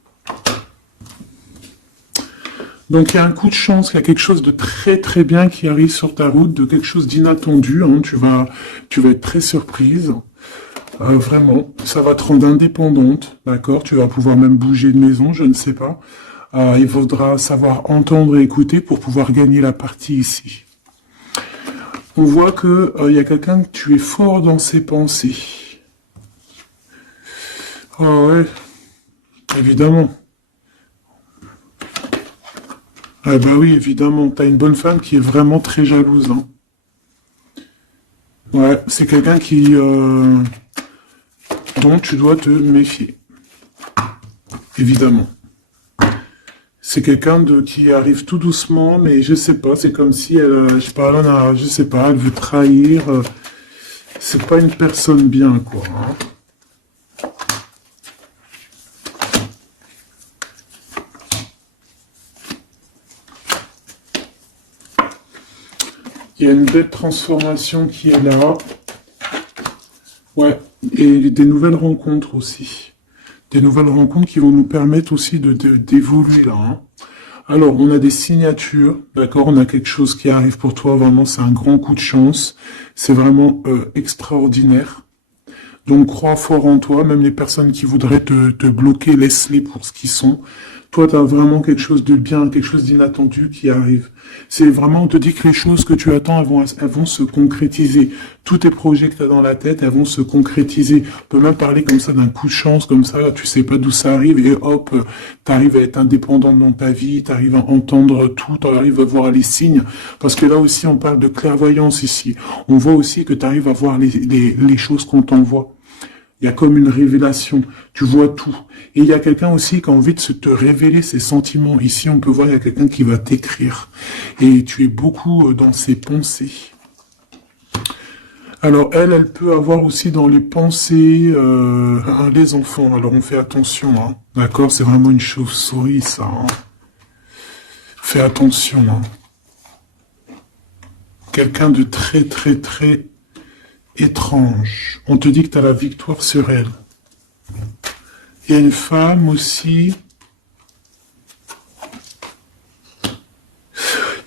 Donc il y a un coup de chance, il y a quelque chose de très très bien qui arrive sur ta route, de quelque chose d'inattendu, hein, tu vas être très surprise. Vraiment, ça va te rendre indépendante, d'accord? Tu vas pouvoir même bouger de maison, je ne sais pas. Il faudra savoir entendre et écouter pour pouvoir gagner la partie ici. On voit que y a quelqu'un que tu es fort dans ses pensées. Ah ouais, évidemment. Ah bah oui, évidemment. T'as une bonne femme qui est vraiment très jalouse, hein. Ouais, c'est quelqu'un qui dont tu dois te méfier. Évidemment. C'est quelqu'un qui arrive tout doucement, mais je sais pas, c'est comme si elle, je sais pas, je sais pas, elle veut trahir. C'est pas une personne bien, quoi, hein. Il y a une belle transformation qui est là. Ouais, et des nouvelles rencontres aussi. Des nouvelles rencontres qui vont nous permettre aussi d'évoluer là, hein. Alors, on a des signatures, d'accord? On a quelque chose qui arrive pour toi, vraiment, c'est un grand coup de chance. C'est vraiment extraordinaire. Donc, crois fort en toi, même les personnes qui voudraient te bloquer, laisse-les pour ce qu'ils sont. Toi, tu as vraiment quelque chose de bien, quelque chose d'inattendu qui arrive. C'est vraiment, on te dit que les choses que tu attends, elles vont se concrétiser. Tous tes projets que tu as dans la tête, elles vont se concrétiser. On peut même parler comme ça d'un coup de chance, comme ça, tu sais pas d'où ça arrive, et hop, tu arrives à être indépendant dans ta vie, tu arrives à entendre tout, tu arrives à voir les signes. Parce que là aussi, on parle de clairvoyance ici. On voit aussi que tu arrives à voir les choses qu'on t'envoie. Il y a comme une révélation, tu vois tout. Et il y a quelqu'un aussi qui a envie de te révéler ses sentiments. Ici, on peut voir, il y a quelqu'un qui va t'écrire. Et tu es beaucoup dans ses pensées. Alors, elle peut avoir aussi dans les pensées les enfants. Alors, on fait attention, hein. D'accord? C'est vraiment une chauve-souris, ça, hein. Fais attention, hein. Quelqu'un de très, très, très étrange. On te dit que tu as la victoire sur elle. Il y a une femme aussi.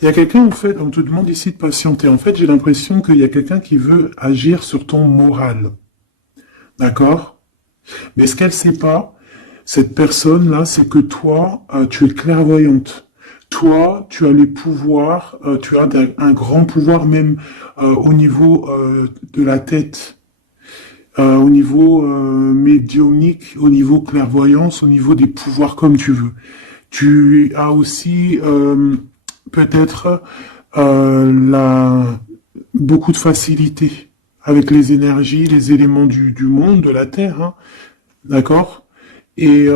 Il y a quelqu'un, en fait, on te demande ici de patienter. En fait, j'ai l'impression qu'il y a quelqu'un qui veut agir sur ton moral. D'accord? Mais ce qu'elle ne sait pas, cette personne-là, c'est que toi, tu es clairvoyante. Toi, tu as les pouvoirs, tu as un grand pouvoir même au niveau de la tête, au niveau médiumnique, au niveau clairvoyance, au niveau des pouvoirs comme tu veux. Tu as aussi peut-être beaucoup de facilité avec les énergies, les éléments du monde, de la Terre, hein, d'accord? Et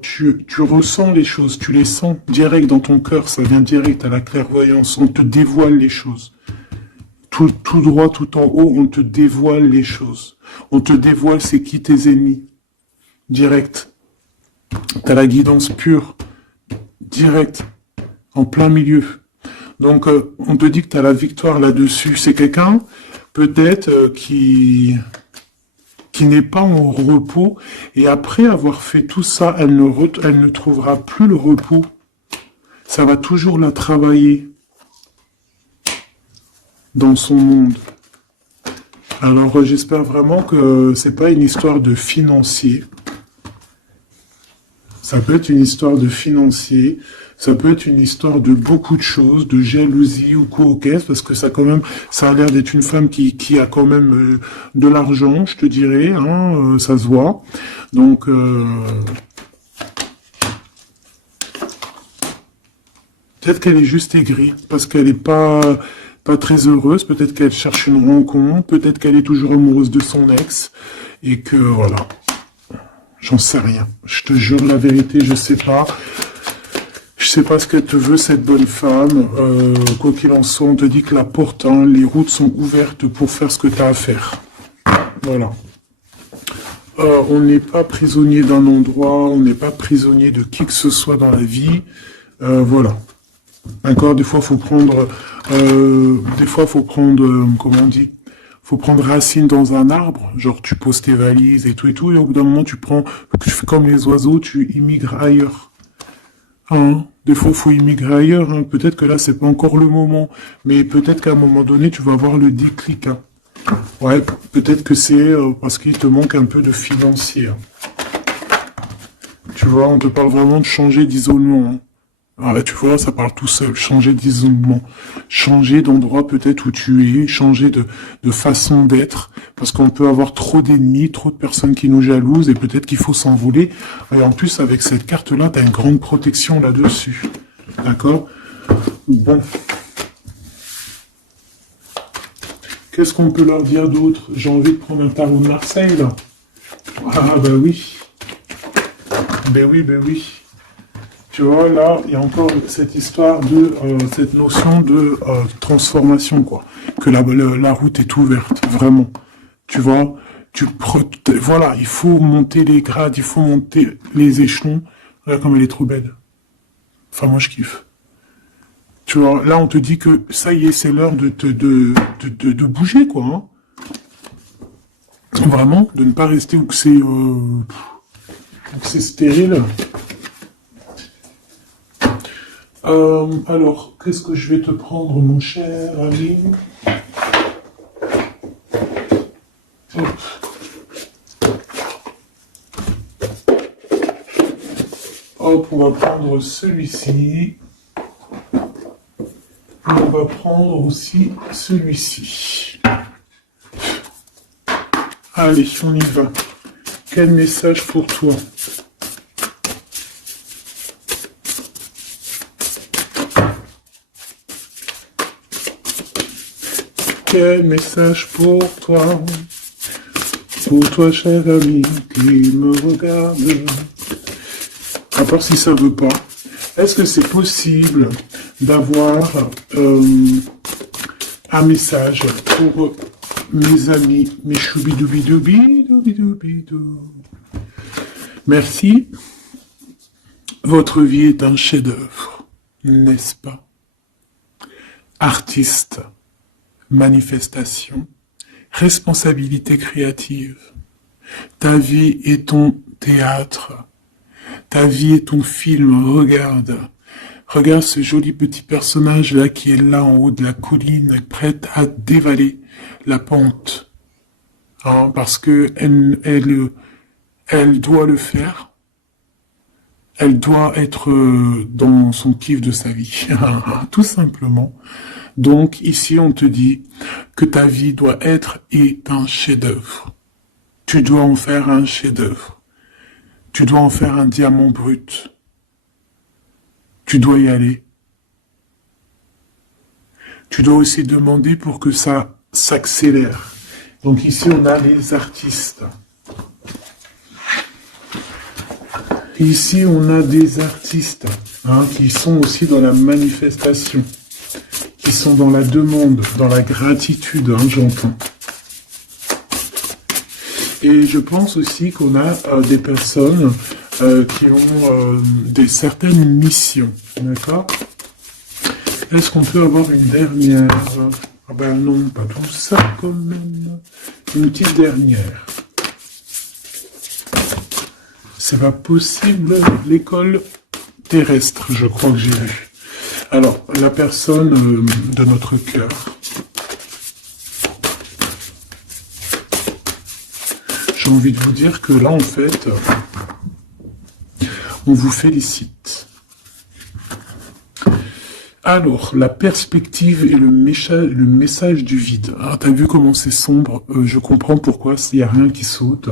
tu ressens les choses, tu les sens direct dans ton cœur, ça vient direct à la clairvoyance, on te dévoile les choses. Tout droit, tout en haut, on te dévoile les choses. On te dévoile c'est qui tes ennemis. Direct. T'as la guidance pure. Direct. En plein milieu. Donc, on te dit que t'as la victoire là-dessus. C'est quelqu'un, peut-être, qui n'est pas en repos, et après avoir fait tout ça, elle ne trouvera plus le repos. Ça va toujours la travailler dans son monde. Alors j'espère vraiment que c'est pas une histoire de financier. Ça peut être une histoire de financier, ça peut être une histoire de beaucoup de choses, de jalousie ou quoi au caisse, parce que ça quand même, ça a l'air d'être une femme qui a quand même de l'argent, je te dirais, hein, ça se voit. Donc, peut-être qu'elle est juste aigrie, parce qu'elle n'est pas très heureuse, peut-être qu'elle cherche une rencontre, peut-être qu'elle est toujours amoureuse de son ex, et que voilà. J'en sais rien. Je te jure la vérité, je sais pas. Je sais pas ce qu'elle te veut, cette bonne femme. Quoi qu'il en soit, on te dit que la porte, hein, les routes sont ouvertes pour faire ce que tu as à faire. Voilà. On n'est pas prisonnier d'un endroit, on n'est pas prisonnier de qui que ce soit dans la vie. Voilà. D'accord, des fois, faut prendre, comment on dit, faut prendre racine dans un arbre, genre tu poses tes valises et tout, et au bout d'un moment, tu fais comme les oiseaux, tu immigres ailleurs. Hein, des fois, faut immigrer ailleurs, hein. Peut-être que là, c'est pas encore le moment, mais peut-être qu'à un moment donné, tu vas avoir le déclic, hein. Ouais, peut-être que c'est parce qu'il te manque un peu de financier, hein. Tu vois, on te parle vraiment de changer d'isolement, hein. Ah, tu vois, ça parle tout seul. Changer d'isolement. Changer d'endroit peut-être où tu es. Changer de façon d'être. Parce qu'on peut avoir trop d'ennemis, trop de personnes qui nous jalousent et peut-être qu'il faut s'envoler. Et en plus, avec cette carte-là, tu as une grande protection là-dessus. D'accord? Bon. Qu'est-ce qu'on peut leur dire d'autre? J'ai envie de prendre un tarot de Marseille, là. Ah, bah oui. Ben oui, ben oui. Tu vois, là, il y a encore cette histoire de, cette notion de transformation, quoi. Que la route est ouverte, vraiment. Tu vois, voilà, il faut monter les grades, il faut monter les échelons. Regarde comme elle est trop belle. Enfin, moi, je kiffe. Tu vois, là, on te dit que ça y est, c'est l'heure de bouger, quoi. Hein. Vraiment, de ne pas rester où que c'est stérile. Alors, qu'est-ce que je vais te prendre, mon cher ami? Hop. Hop, on va prendre celui-ci. On va prendre aussi celui-ci. Allez, on y va. Quel message pour toi? Quel message pour toi, cher ami qui me regarde. À part si ça veut pas, est-ce que c'est possible d'avoir un message pour mes amis, mes choubidoubidoubidoubidoubidou. Merci. Votre vie est un chef-d'œuvre, n'est-ce pas? Artiste. Manifestation, responsabilité créative. Ta vie est ton théâtre. Ta vie est ton film. Regarde. Regarde ce joli petit personnage-là qui est là en haut de la colline, prête à dévaler la pente. Hein, parce que elle doit le faire. Elle doit être dans son kiff de sa vie. Tout simplement. Donc ici on te dit que ta vie doit être un chef-d'œuvre. Tu dois en faire un chef-d'œuvre. Tu dois en faire un diamant brut. Tu dois y aller. Tu dois aussi demander pour que ça s'accélère. Donc ici on a les artistes. Ici on a des artistes qui sont aussi dans la manifestation. Qui sont dans la demande, dans la gratitude, j'entends. Et je pense aussi qu'on a des personnes qui ont certaines missions, d'accord? Est-ce qu'on peut avoir une dernière? Ah ben non, pas tout ça quand même. Une petite dernière. C'est pas possible, l'école terrestre, je crois que j'ai vu. Alors, la personne de notre cœur. J'ai envie de vous dire que là, en fait, On vous félicite. Alors, la perspective et le message du vide. Ah, t'as vu comment c'est sombre? Je comprends pourquoi il n'y a rien qui saute.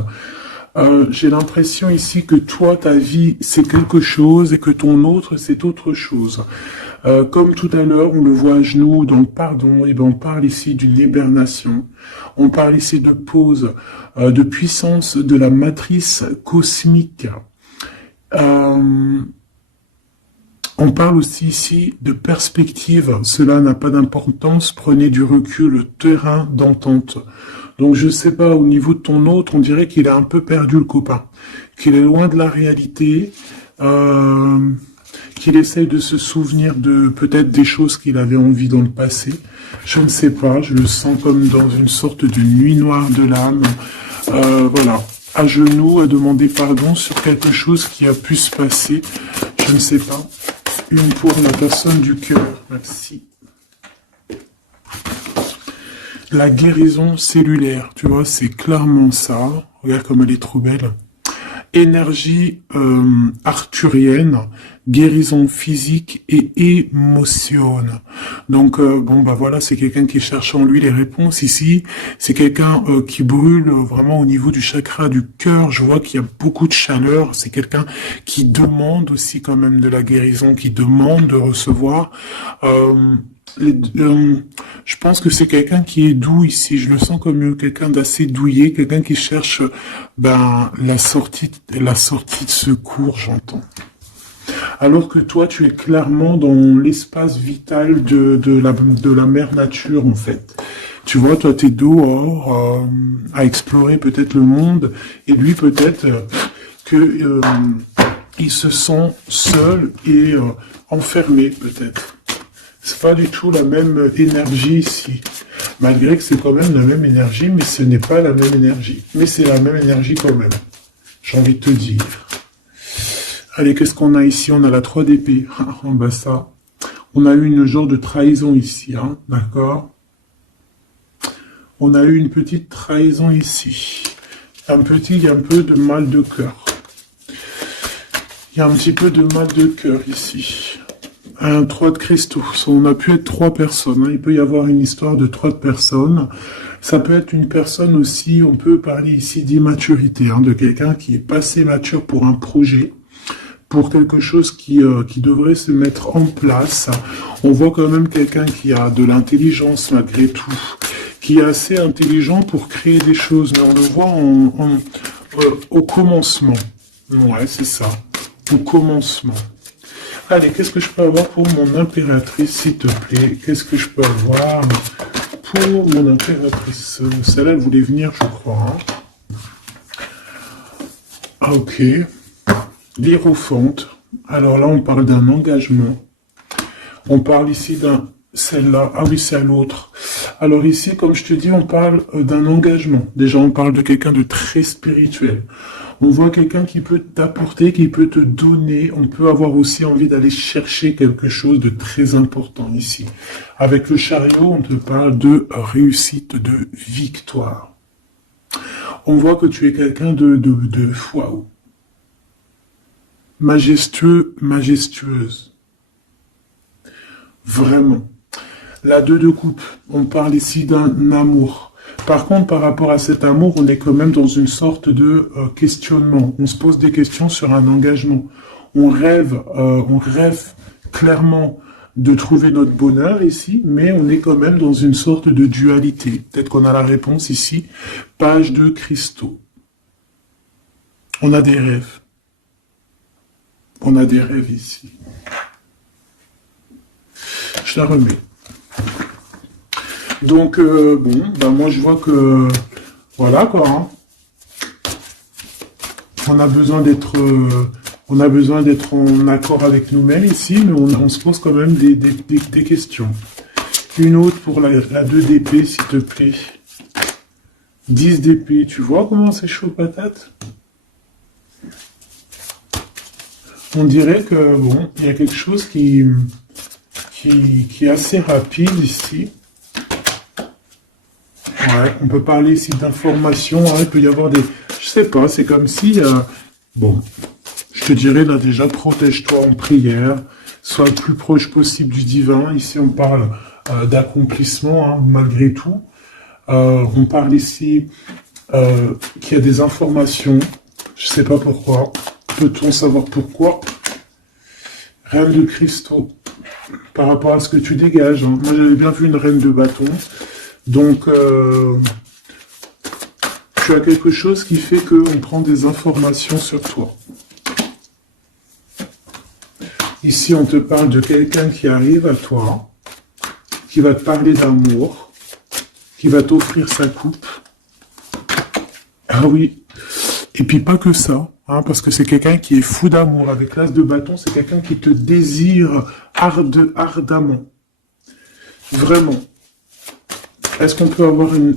J'ai l'impression ici que toi, ta vie, c'est quelque chose et que ton autre, c'est autre chose. Comme tout à l'heure, on le voit à genoux dans le pardon, et ben on parle ici d'une hibernation. On parle ici de pause, de puissance de la matrice cosmique. On parle aussi ici de perspective. Cela n'a pas d'importance. Prenez du recul, terrain d'entente. Donc je sais pas, au niveau de ton autre, on dirait qu'il a un peu perdu le copain, qu'il est loin de la réalité, qu'il essaye de se souvenir de peut-être des choses qu'il avait envie dans le passé. Je ne sais pas, je le sens comme dans une sorte de nuit noire de l'âme. Voilà, à genoux, à demander pardon sur quelque chose qui a pu se passer. Je ne sais pas. Une pour la personne du cœur. Merci. La guérison cellulaire, tu vois, c'est clairement ça. Regarde comme elle est trop belle. Énergie arthurienne, guérison physique et émotion. Donc, bon, bah voilà, c'est quelqu'un qui cherche en lui les réponses ici. C'est quelqu'un qui brûle vraiment au niveau du chakra du cœur. Je vois qu'il y a beaucoup de chaleur. C'est quelqu'un qui demande aussi quand même de la guérison, qui demande de recevoir. Je pense que c'est quelqu'un qui est doux ici. Je le sens comme quelqu'un d'assez douillet, quelqu'un qui cherche la sortie de secours, j'entends. Alors que toi, tu es clairement dans l'espace vital de la mère nature, en fait. Tu vois, toi, t'es dehors à explorer peut-être le monde, et lui, peut-être que il se sent seul et enfermé, peut-être. C'est pas du tout la même énergie ici. Malgré que c'est quand même la même énergie, mais ce n'est pas la même énergie. Mais c'est la même énergie quand même. J'ai envie de te dire. Allez, qu'est-ce qu'on a ici? On a la 3 d'épée. Oh, bah ça. On a eu une genre de trahison ici, hein, d'accord? On a eu une petite trahison ici. Il y a un peu de mal de cœur. Il y a un petit peu de mal de cœur ici. Un 3 de cristaux. On a pu être 3 personnes. Hein. Il peut y avoir une histoire de 3 personnes. Ça peut être une personne aussi, on peut parler ici d'immaturité, hein, de quelqu'un qui est pas assez mature pour un projet, pour quelque chose qui devrait se mettre en place. On voit quand même quelqu'un qui a de l'intelligence malgré tout, qui est assez intelligent pour créer des choses. Mais on le voit au commencement. Ouais, c'est ça. Au commencement. Allez, qu'est-ce que je peux avoir pour mon impératrice, s'il te plaît? Qu'est-ce que je peux avoir pour mon impératrice? Celle-là, elle voulait venir, je crois. Hein. Ah, ok. L'Hiérophante. Alors là, on parle d'un engagement. On parle ici d'un... Celle-là. Ah oui, c'est à l'autre. Alors ici, comme je te dis, on parle d'un engagement. Déjà, on parle de quelqu'un de très spirituel. On voit quelqu'un qui peut t'apporter, qui peut te donner. On peut avoir aussi envie d'aller chercher quelque chose de très important ici. Avec le chariot, on te parle de réussite, de victoire. On voit que tu es quelqu'un de waouh. Majestueux, majestueuse. Vraiment. La 2 de coupe, on parle ici d'un amour. Par contre, par rapport à cet amour, on est quand même dans une sorte de questionnement. On se pose des questions sur un engagement. On rêve clairement de trouver notre bonheur ici, mais on est quand même dans une sorte de dualité. Peut-être qu'on a la réponse ici. Page de cristaux. On a des rêves. On a des rêves ici. Je la remets. Donc, bon, ben moi je vois que, voilà quoi, hein. On a besoin d'être en accord avec nous-mêmes ici, mais on se pose quand même des questions. Une autre pour la 2 d'épée, s'il te plaît. 10 d'épée, tu vois comment c'est chaud patate? On dirait que, bon, il y a quelque chose qui est assez rapide ici. Ouais, on peut parler ici d'informations, hein, il peut y avoir des... Je sais pas, c'est comme si... bon, je te dirais là déjà, protège-toi en prière, sois le plus proche possible du divin. Ici, on parle d'accomplissement, hein, malgré tout. On parle ici qu'il y a des informations. Je sais pas pourquoi. Peut-on savoir pourquoi? Reine de cristaux. Par rapport à ce que tu dégages. Hein. Moi, j'avais bien vu une reine de bâton. Donc, tu as quelque chose qui fait qu'on prend des informations sur toi. Ici, on te parle de quelqu'un qui arrive à toi, qui va te parler d'amour, qui va t'offrir sa coupe. Ah oui. Et puis pas que ça, hein, parce que c'est quelqu'un qui est fou d'amour. Avec l'as de bâton, c'est quelqu'un qui te désire ardemment. Vraiment. Est-ce qu'on peut avoir une...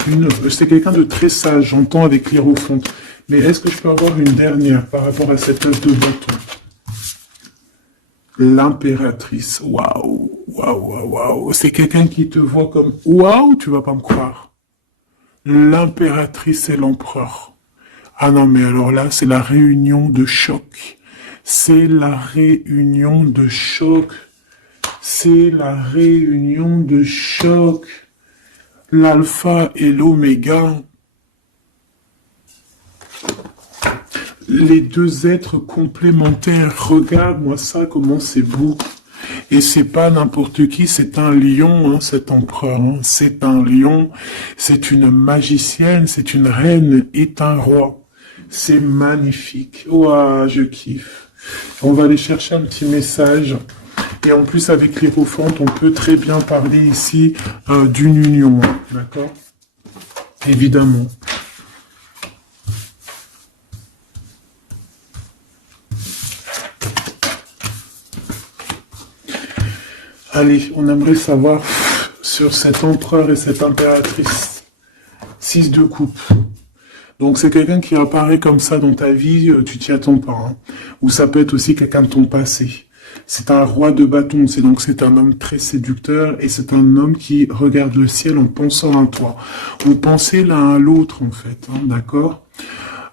C'est quelqu'un de très sage, j'entends avec l'hiérophante. Mais est-ce que je peux avoir une dernière par rapport à cette as de bâton? L'impératrice. Waouh, waouh, waouh, waouh. C'est quelqu'un qui te voit comme... Waouh, tu vas pas me croire. L'impératrice et l'empereur. Ah non, mais alors là, c'est la réunion de choc. C'est la réunion de choc. C'est la réunion de choc. L'alpha et l'oméga. Les deux êtres complémentaires. Regarde-moi ça, comment c'est beau. Et c'est pas n'importe qui, c'est un lion, hein, cet empereur. Hein. C'est un lion, c'est une magicienne, c'est une reine et un roi. C'est magnifique. Ouah, je kiffe. On va aller chercher un petit message. Et en plus, avec l'hiérophante, on peut très bien parler ici d'une union. D'accord? Évidemment. Allez, on aimerait savoir sur cet empereur et cette impératrice. 6 de coupe. Donc c'est quelqu'un qui apparaît comme ça dans ta vie, tu t'y attends pas. Hein. Ou ça peut être aussi quelqu'un de ton passé. C'est un roi de bâton, c'est un homme très séducteur et c'est un homme qui regarde le ciel en pensant à toi. On pensait l'un à l'autre en fait, hein, d'accord?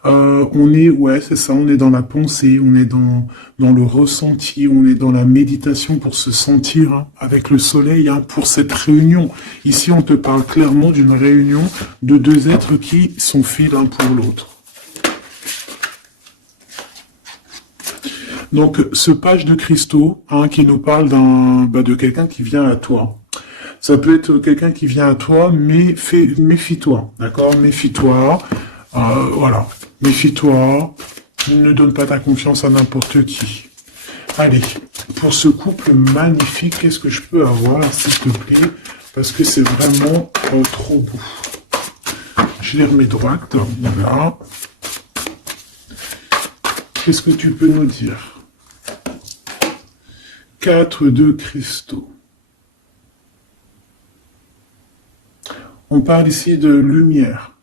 On est, ouais, c'est ça, on est dans la pensée, on est dans le ressenti, on est dans la méditation pour se sentir hein, avec le soleil, hein, pour cette réunion. Ici, on te parle clairement d'une réunion de deux êtres qui sont faits l'un pour l'autre. Donc, ce page de cristaux, hein, qui nous parle de quelqu'un qui vient à toi. Ça peut être quelqu'un qui vient à toi, mais méfie-toi, d'accord? Méfie-toi, voilà. Méfie-toi, ne donne pas ta confiance à n'importe qui. Allez, pour ce couple magnifique, qu'est-ce que je peux avoir, s'il te plaît? Parce que c'est vraiment trop beau. Je les remets droite, voilà. Qu'est-ce que tu peux nous dire? 4 de cristaux. On parle ici de lumière.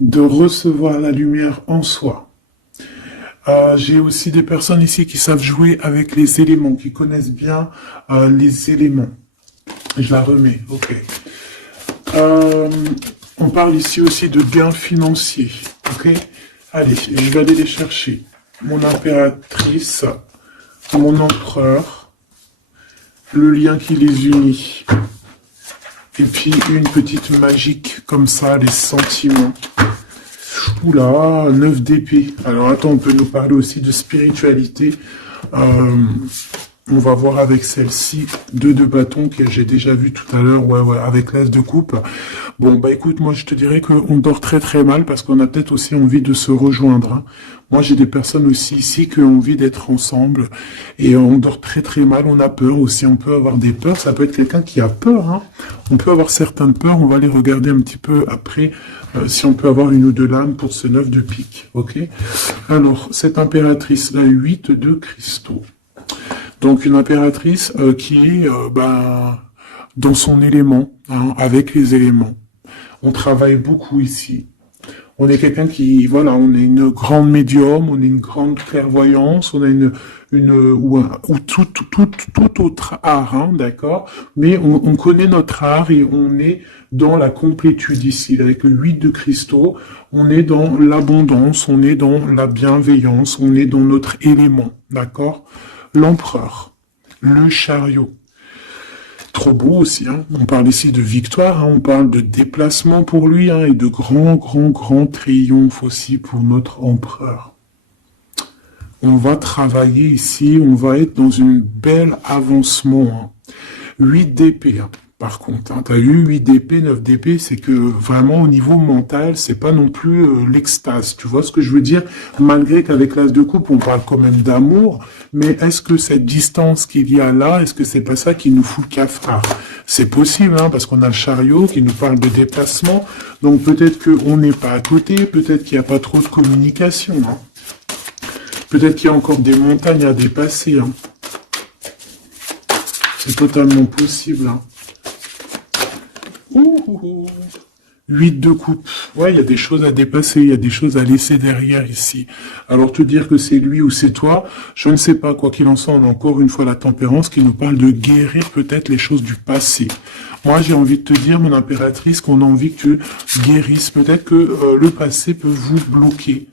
De recevoir la lumière en soi. J'ai aussi des personnes ici qui savent jouer avec les éléments, qui connaissent bien les éléments. Je la remets, ok. On parle ici aussi de gains financiers, ok. Allez, je vais aller les chercher. Mon impératrice, mon empereur, le lien qui les unit. Et puis une petite magique comme ça, les sentiments. Oula, 9 d'épée. Alors attends, on peut nous parler aussi de spiritualité. On va voir avec celle-ci, 2 de bâton que j'ai déjà vu tout à l'heure, ouais, avec l'as de coupe. Bon, bah écoute, moi je te dirais qu'on dort très très mal parce qu'on a peut-être aussi envie de se rejoindre. Hein. Moi j'ai des personnes aussi ici qui ont envie d'être ensemble et on dort très très mal, on a peur aussi, on peut avoir des peurs, ça peut être quelqu'un qui a peur. Hein. On peut avoir certaines peurs, on va les regarder un petit peu après si on peut avoir une ou deux lames pour ce 9 de pique, ok? Alors, cette impératrice, la 8 de cristaux. Donc une impératrice qui est dans son élément, hein, avec les éléments. On travaille beaucoup ici. On est quelqu'un qui, voilà, on est une grande médium, on est une grande clairvoyance, on a ou tout autre art, hein, d'accord? Mais on connaît notre art et on est dans la complétude ici. Avec le 8 de cristaux, on est dans l'abondance, on est dans la bienveillance, on est dans notre élément, d'accord? L'empereur, le chariot. Trop beau aussi, hein. On parle ici de victoire, hein. On parle de déplacement pour lui, hein, et de grands triomphes aussi pour notre empereur. On va travailler ici, on va être dans une belle avancement, hein. 8 d'épée, hein. Par contre, hein, tu as eu 8 d'épée, 9 d'épée, c'est que vraiment au niveau mental, c'est pas non plus l'extase. Tu vois ce que je veux dire? Malgré qu'avec l'as de coupe, on parle quand même d'amour, mais est-ce que cette distance qu'il y a là, est-ce que c'est pas ça qui nous fout le cafard? C'est possible, hein, parce qu'on a le chariot qui nous parle de déplacement, donc peut-être qu'on n'est pas à côté, peut-être qu'il n'y a pas trop de communication, hein. Peut-être qu'il y a encore des montagnes à dépasser, hein. C'est totalement possible, hein. 8 de coupe. Ouais, il y a des choses à dépasser, il y a des choses à laisser derrière ici. Alors te dire que c'est lui ou c'est toi, je ne sais pas. Quoi qu'il en soit, on a encore une fois la tempérance qui nous parle de guérir peut-être les choses du passé. Moi, j'ai envie de te dire, mon impératrice, qu'on a envie que tu guérisses. Peut-être que le passé peut vous bloquer.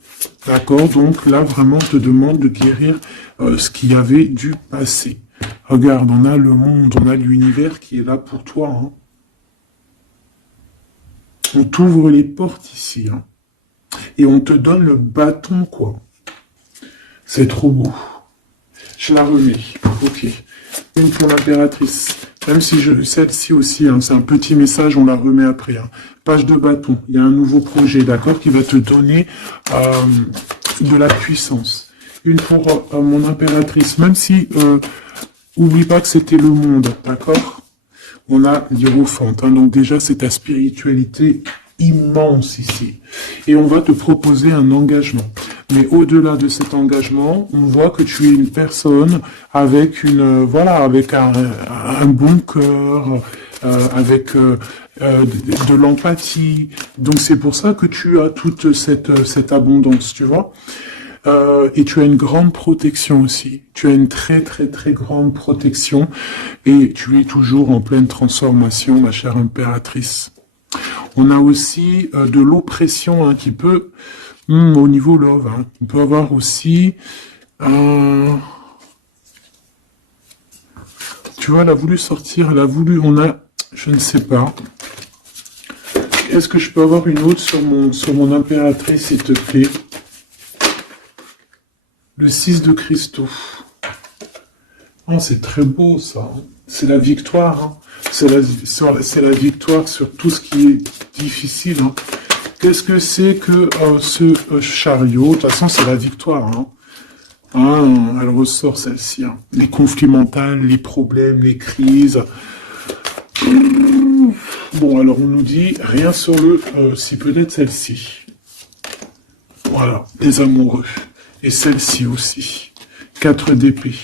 D'accord? Donc là, vraiment, on te demande de guérir ce qu'il y avait du passé. Regarde, on a le monde, on a l'univers qui est là pour toi, hein. On t'ouvre les portes ici, hein. Et on te donne le bâton, quoi. C'est trop beau. Je la remets. Ok. Une pour l'impératrice. Même si celle-ci aussi, hein, c'est un petit message, on la remet après, hein. Page de bâton. Il y a un nouveau projet, d'accord, qui va te donner de la puissance. Une pour mon impératrice. Même si, oublie pas que c'était le monde, d'accord? On a l'hiérophante, hein, donc déjà c'est ta spiritualité immense ici. Et on va te proposer un engagement. Mais au-delà de cet engagement, on voit que tu es une personne avec avec un bon cœur, avec de l'empathie. Donc c'est pour ça que tu as toute cette abondance, tu vois. Et tu as une grande protection aussi. Tu as une très grande protection et tu es toujours en pleine transformation, ma chère impératrice. On a aussi de l'oppression, hein, qui peut, au niveau love, hein, on peut avoir aussi, tu vois, elle a voulu sortir, je ne sais pas. Est-ce que je peux avoir une autre sur mon impératrice, s'il te plaît? Le 6 de cristaux. Oh, c'est très beau, ça. C'est la victoire, hein. C'est la victoire sur tout ce qui est difficile, hein. Qu'est-ce que c'est que ce chariot? De toute façon, c'est la victoire, hein. Ah, elle ressort, celle-ci, hein. Les conflits mentaux, les problèmes, les crises. Bon, alors on nous dit rien sur si peut-être celle-ci. Voilà, les amoureux. Et celle-ci aussi. 4 d'épée.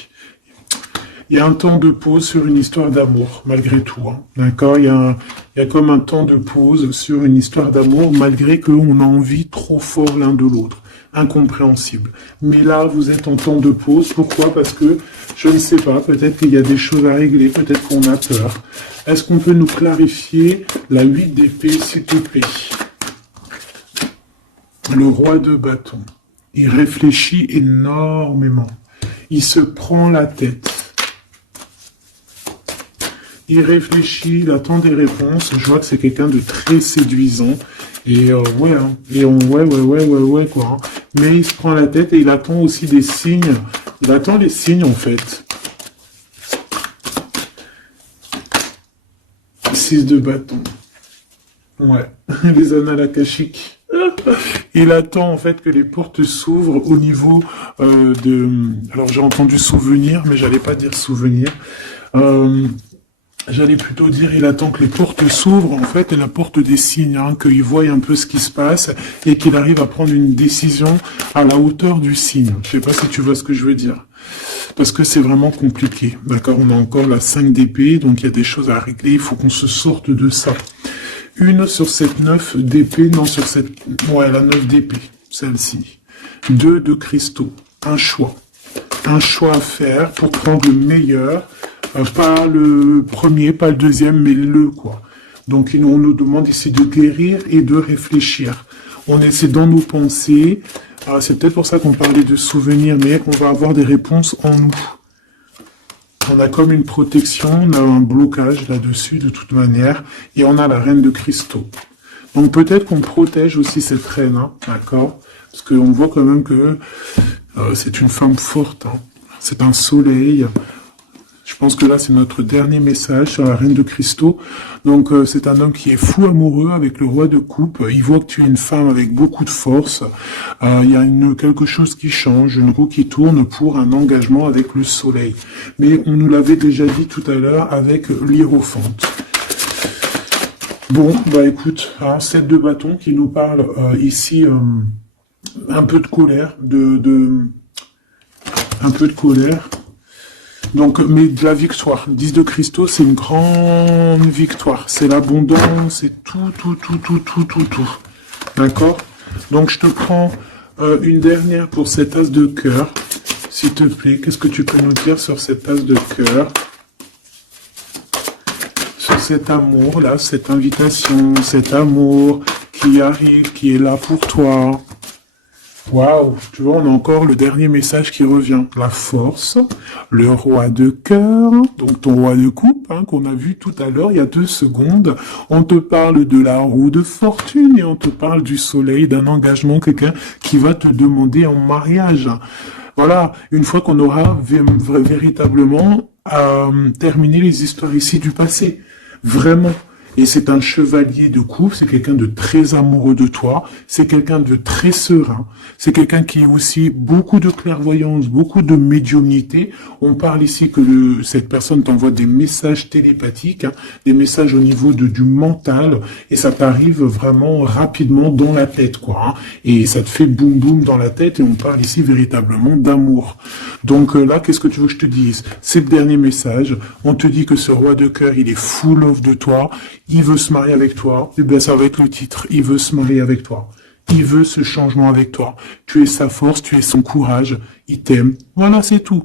Il y a un temps de pause sur une histoire d'amour, malgré tout, hein. D'accord? Il y a comme un temps de pause sur une histoire d'amour, malgré qu'on a envie trop fort l'un de l'autre. Incompréhensible. Mais là, vous êtes en temps de pause. Pourquoi? Parce que, je ne sais pas, peut-être qu'il y a des choses à régler, peut-être qu'on a peur. Est-ce qu'on peut nous clarifier la 8 d'épée, s'il te plaît? Le roi de bâton. Il réfléchit énormément. Il se prend la tête. Il réfléchit, il attend des réponses. Je vois que c'est quelqu'un de très séduisant. Et ouais, hein. Et ouais, quoi. Hein. Mais il se prend la tête et il attend aussi des signes. Il attend les signes, en fait. 6 de bâton. Ouais. Les annales akashiques. Il attend en fait que les portes s'ouvrent au niveau Alors j'ai entendu souvenir, mais j'allais pas dire souvenir. J'allais plutôt dire il attend que les portes s'ouvrent en fait et la porte des signes, hein, qu'il voie un peu ce qui se passe et qu'il arrive à prendre une décision à la hauteur du signe. Je sais pas si tu vois ce que je veux dire. Parce que c'est vraiment compliqué. D'accord, on a encore la 5 d'épée, donc il y a des choses à régler, il faut qu'on se sorte de ça. Une sur cette 9 d'épée, non, sur cette... Ouais, la 9 d'épée, celle-ci. 2 de cristaux, un choix. Un choix à faire pour prendre le meilleur. Pas le premier, pas le deuxième, mais le, quoi. Donc, on nous demande ici de guérir et de réfléchir. On essaie dans nos pensées. C'est peut-être pour ça qu'on parlait de souvenirs, mais qu'on va avoir des réponses en nous. On a comme une protection, on a un blocage là-dessus de toute manière, et on a la reine de cristaux. Donc peut-être qu'on protège aussi cette reine, hein, d'accord? Parce qu'on voit quand même que c'est une femme forte, hein. C'est un soleil. Je pense que là, c'est notre dernier message sur la reine de cristaux. Donc, c'est un homme qui est fou amoureux avec le roi de coupe. Il voit que tu es une femme avec beaucoup de force. Il y a quelque chose qui change, une roue qui tourne pour un engagement avec le soleil. Mais on nous l'avait déjà dit tout à l'heure avec l'hiérophante. Bon, bah écoute, 7 de bâton qui nous parle ici un peu de colère, un peu de colère. Donc, mais de la victoire. 10 de cristaux, c'est une grande victoire. C'est l'abondance, c'est tout. D'accord? Donc, je te prends une dernière pour cet as de cœur. S'il te plaît, qu'est-ce que tu peux nous dire sur cet as de cœur? Sur cet amour, là, cette invitation, cet amour qui arrive, qui est là pour toi. Waouh, tu vois, on a encore le dernier message qui revient. La force, le roi de cœur, donc ton roi de coupe, hein, qu'on a vu tout à l'heure, il y a 2 secondes. On te parle de la roue de fortune et on te parle du soleil, d'un engagement, quelqu'un qui va te demander en mariage. Voilà, une fois qu'on aura véritablement terminé les histoires ici du passé. Vraiment. Et c'est un chevalier de coupe, c'est quelqu'un de très amoureux de toi, c'est quelqu'un de très serein, c'est quelqu'un qui a aussi beaucoup de clairvoyance, beaucoup de médiumnité. On parle ici que cette personne t'envoie des messages télépathiques, hein, des messages au niveau du mental, et ça t'arrive vraiment rapidement dans la tête, quoi. Hein, et ça te fait boum boum dans la tête, et on parle ici véritablement d'amour. Donc là, qu'est-ce que tu veux que je te dise? C'est le dernier message. On te dit que ce roi de cœur, il est full of de toi. Il veut se marier avec toi. Et bien, ça va être le titre. Il veut se marier avec toi. Il veut ce changement avec toi. Tu es sa force, tu es son courage. Il t'aime. Voilà, c'est tout.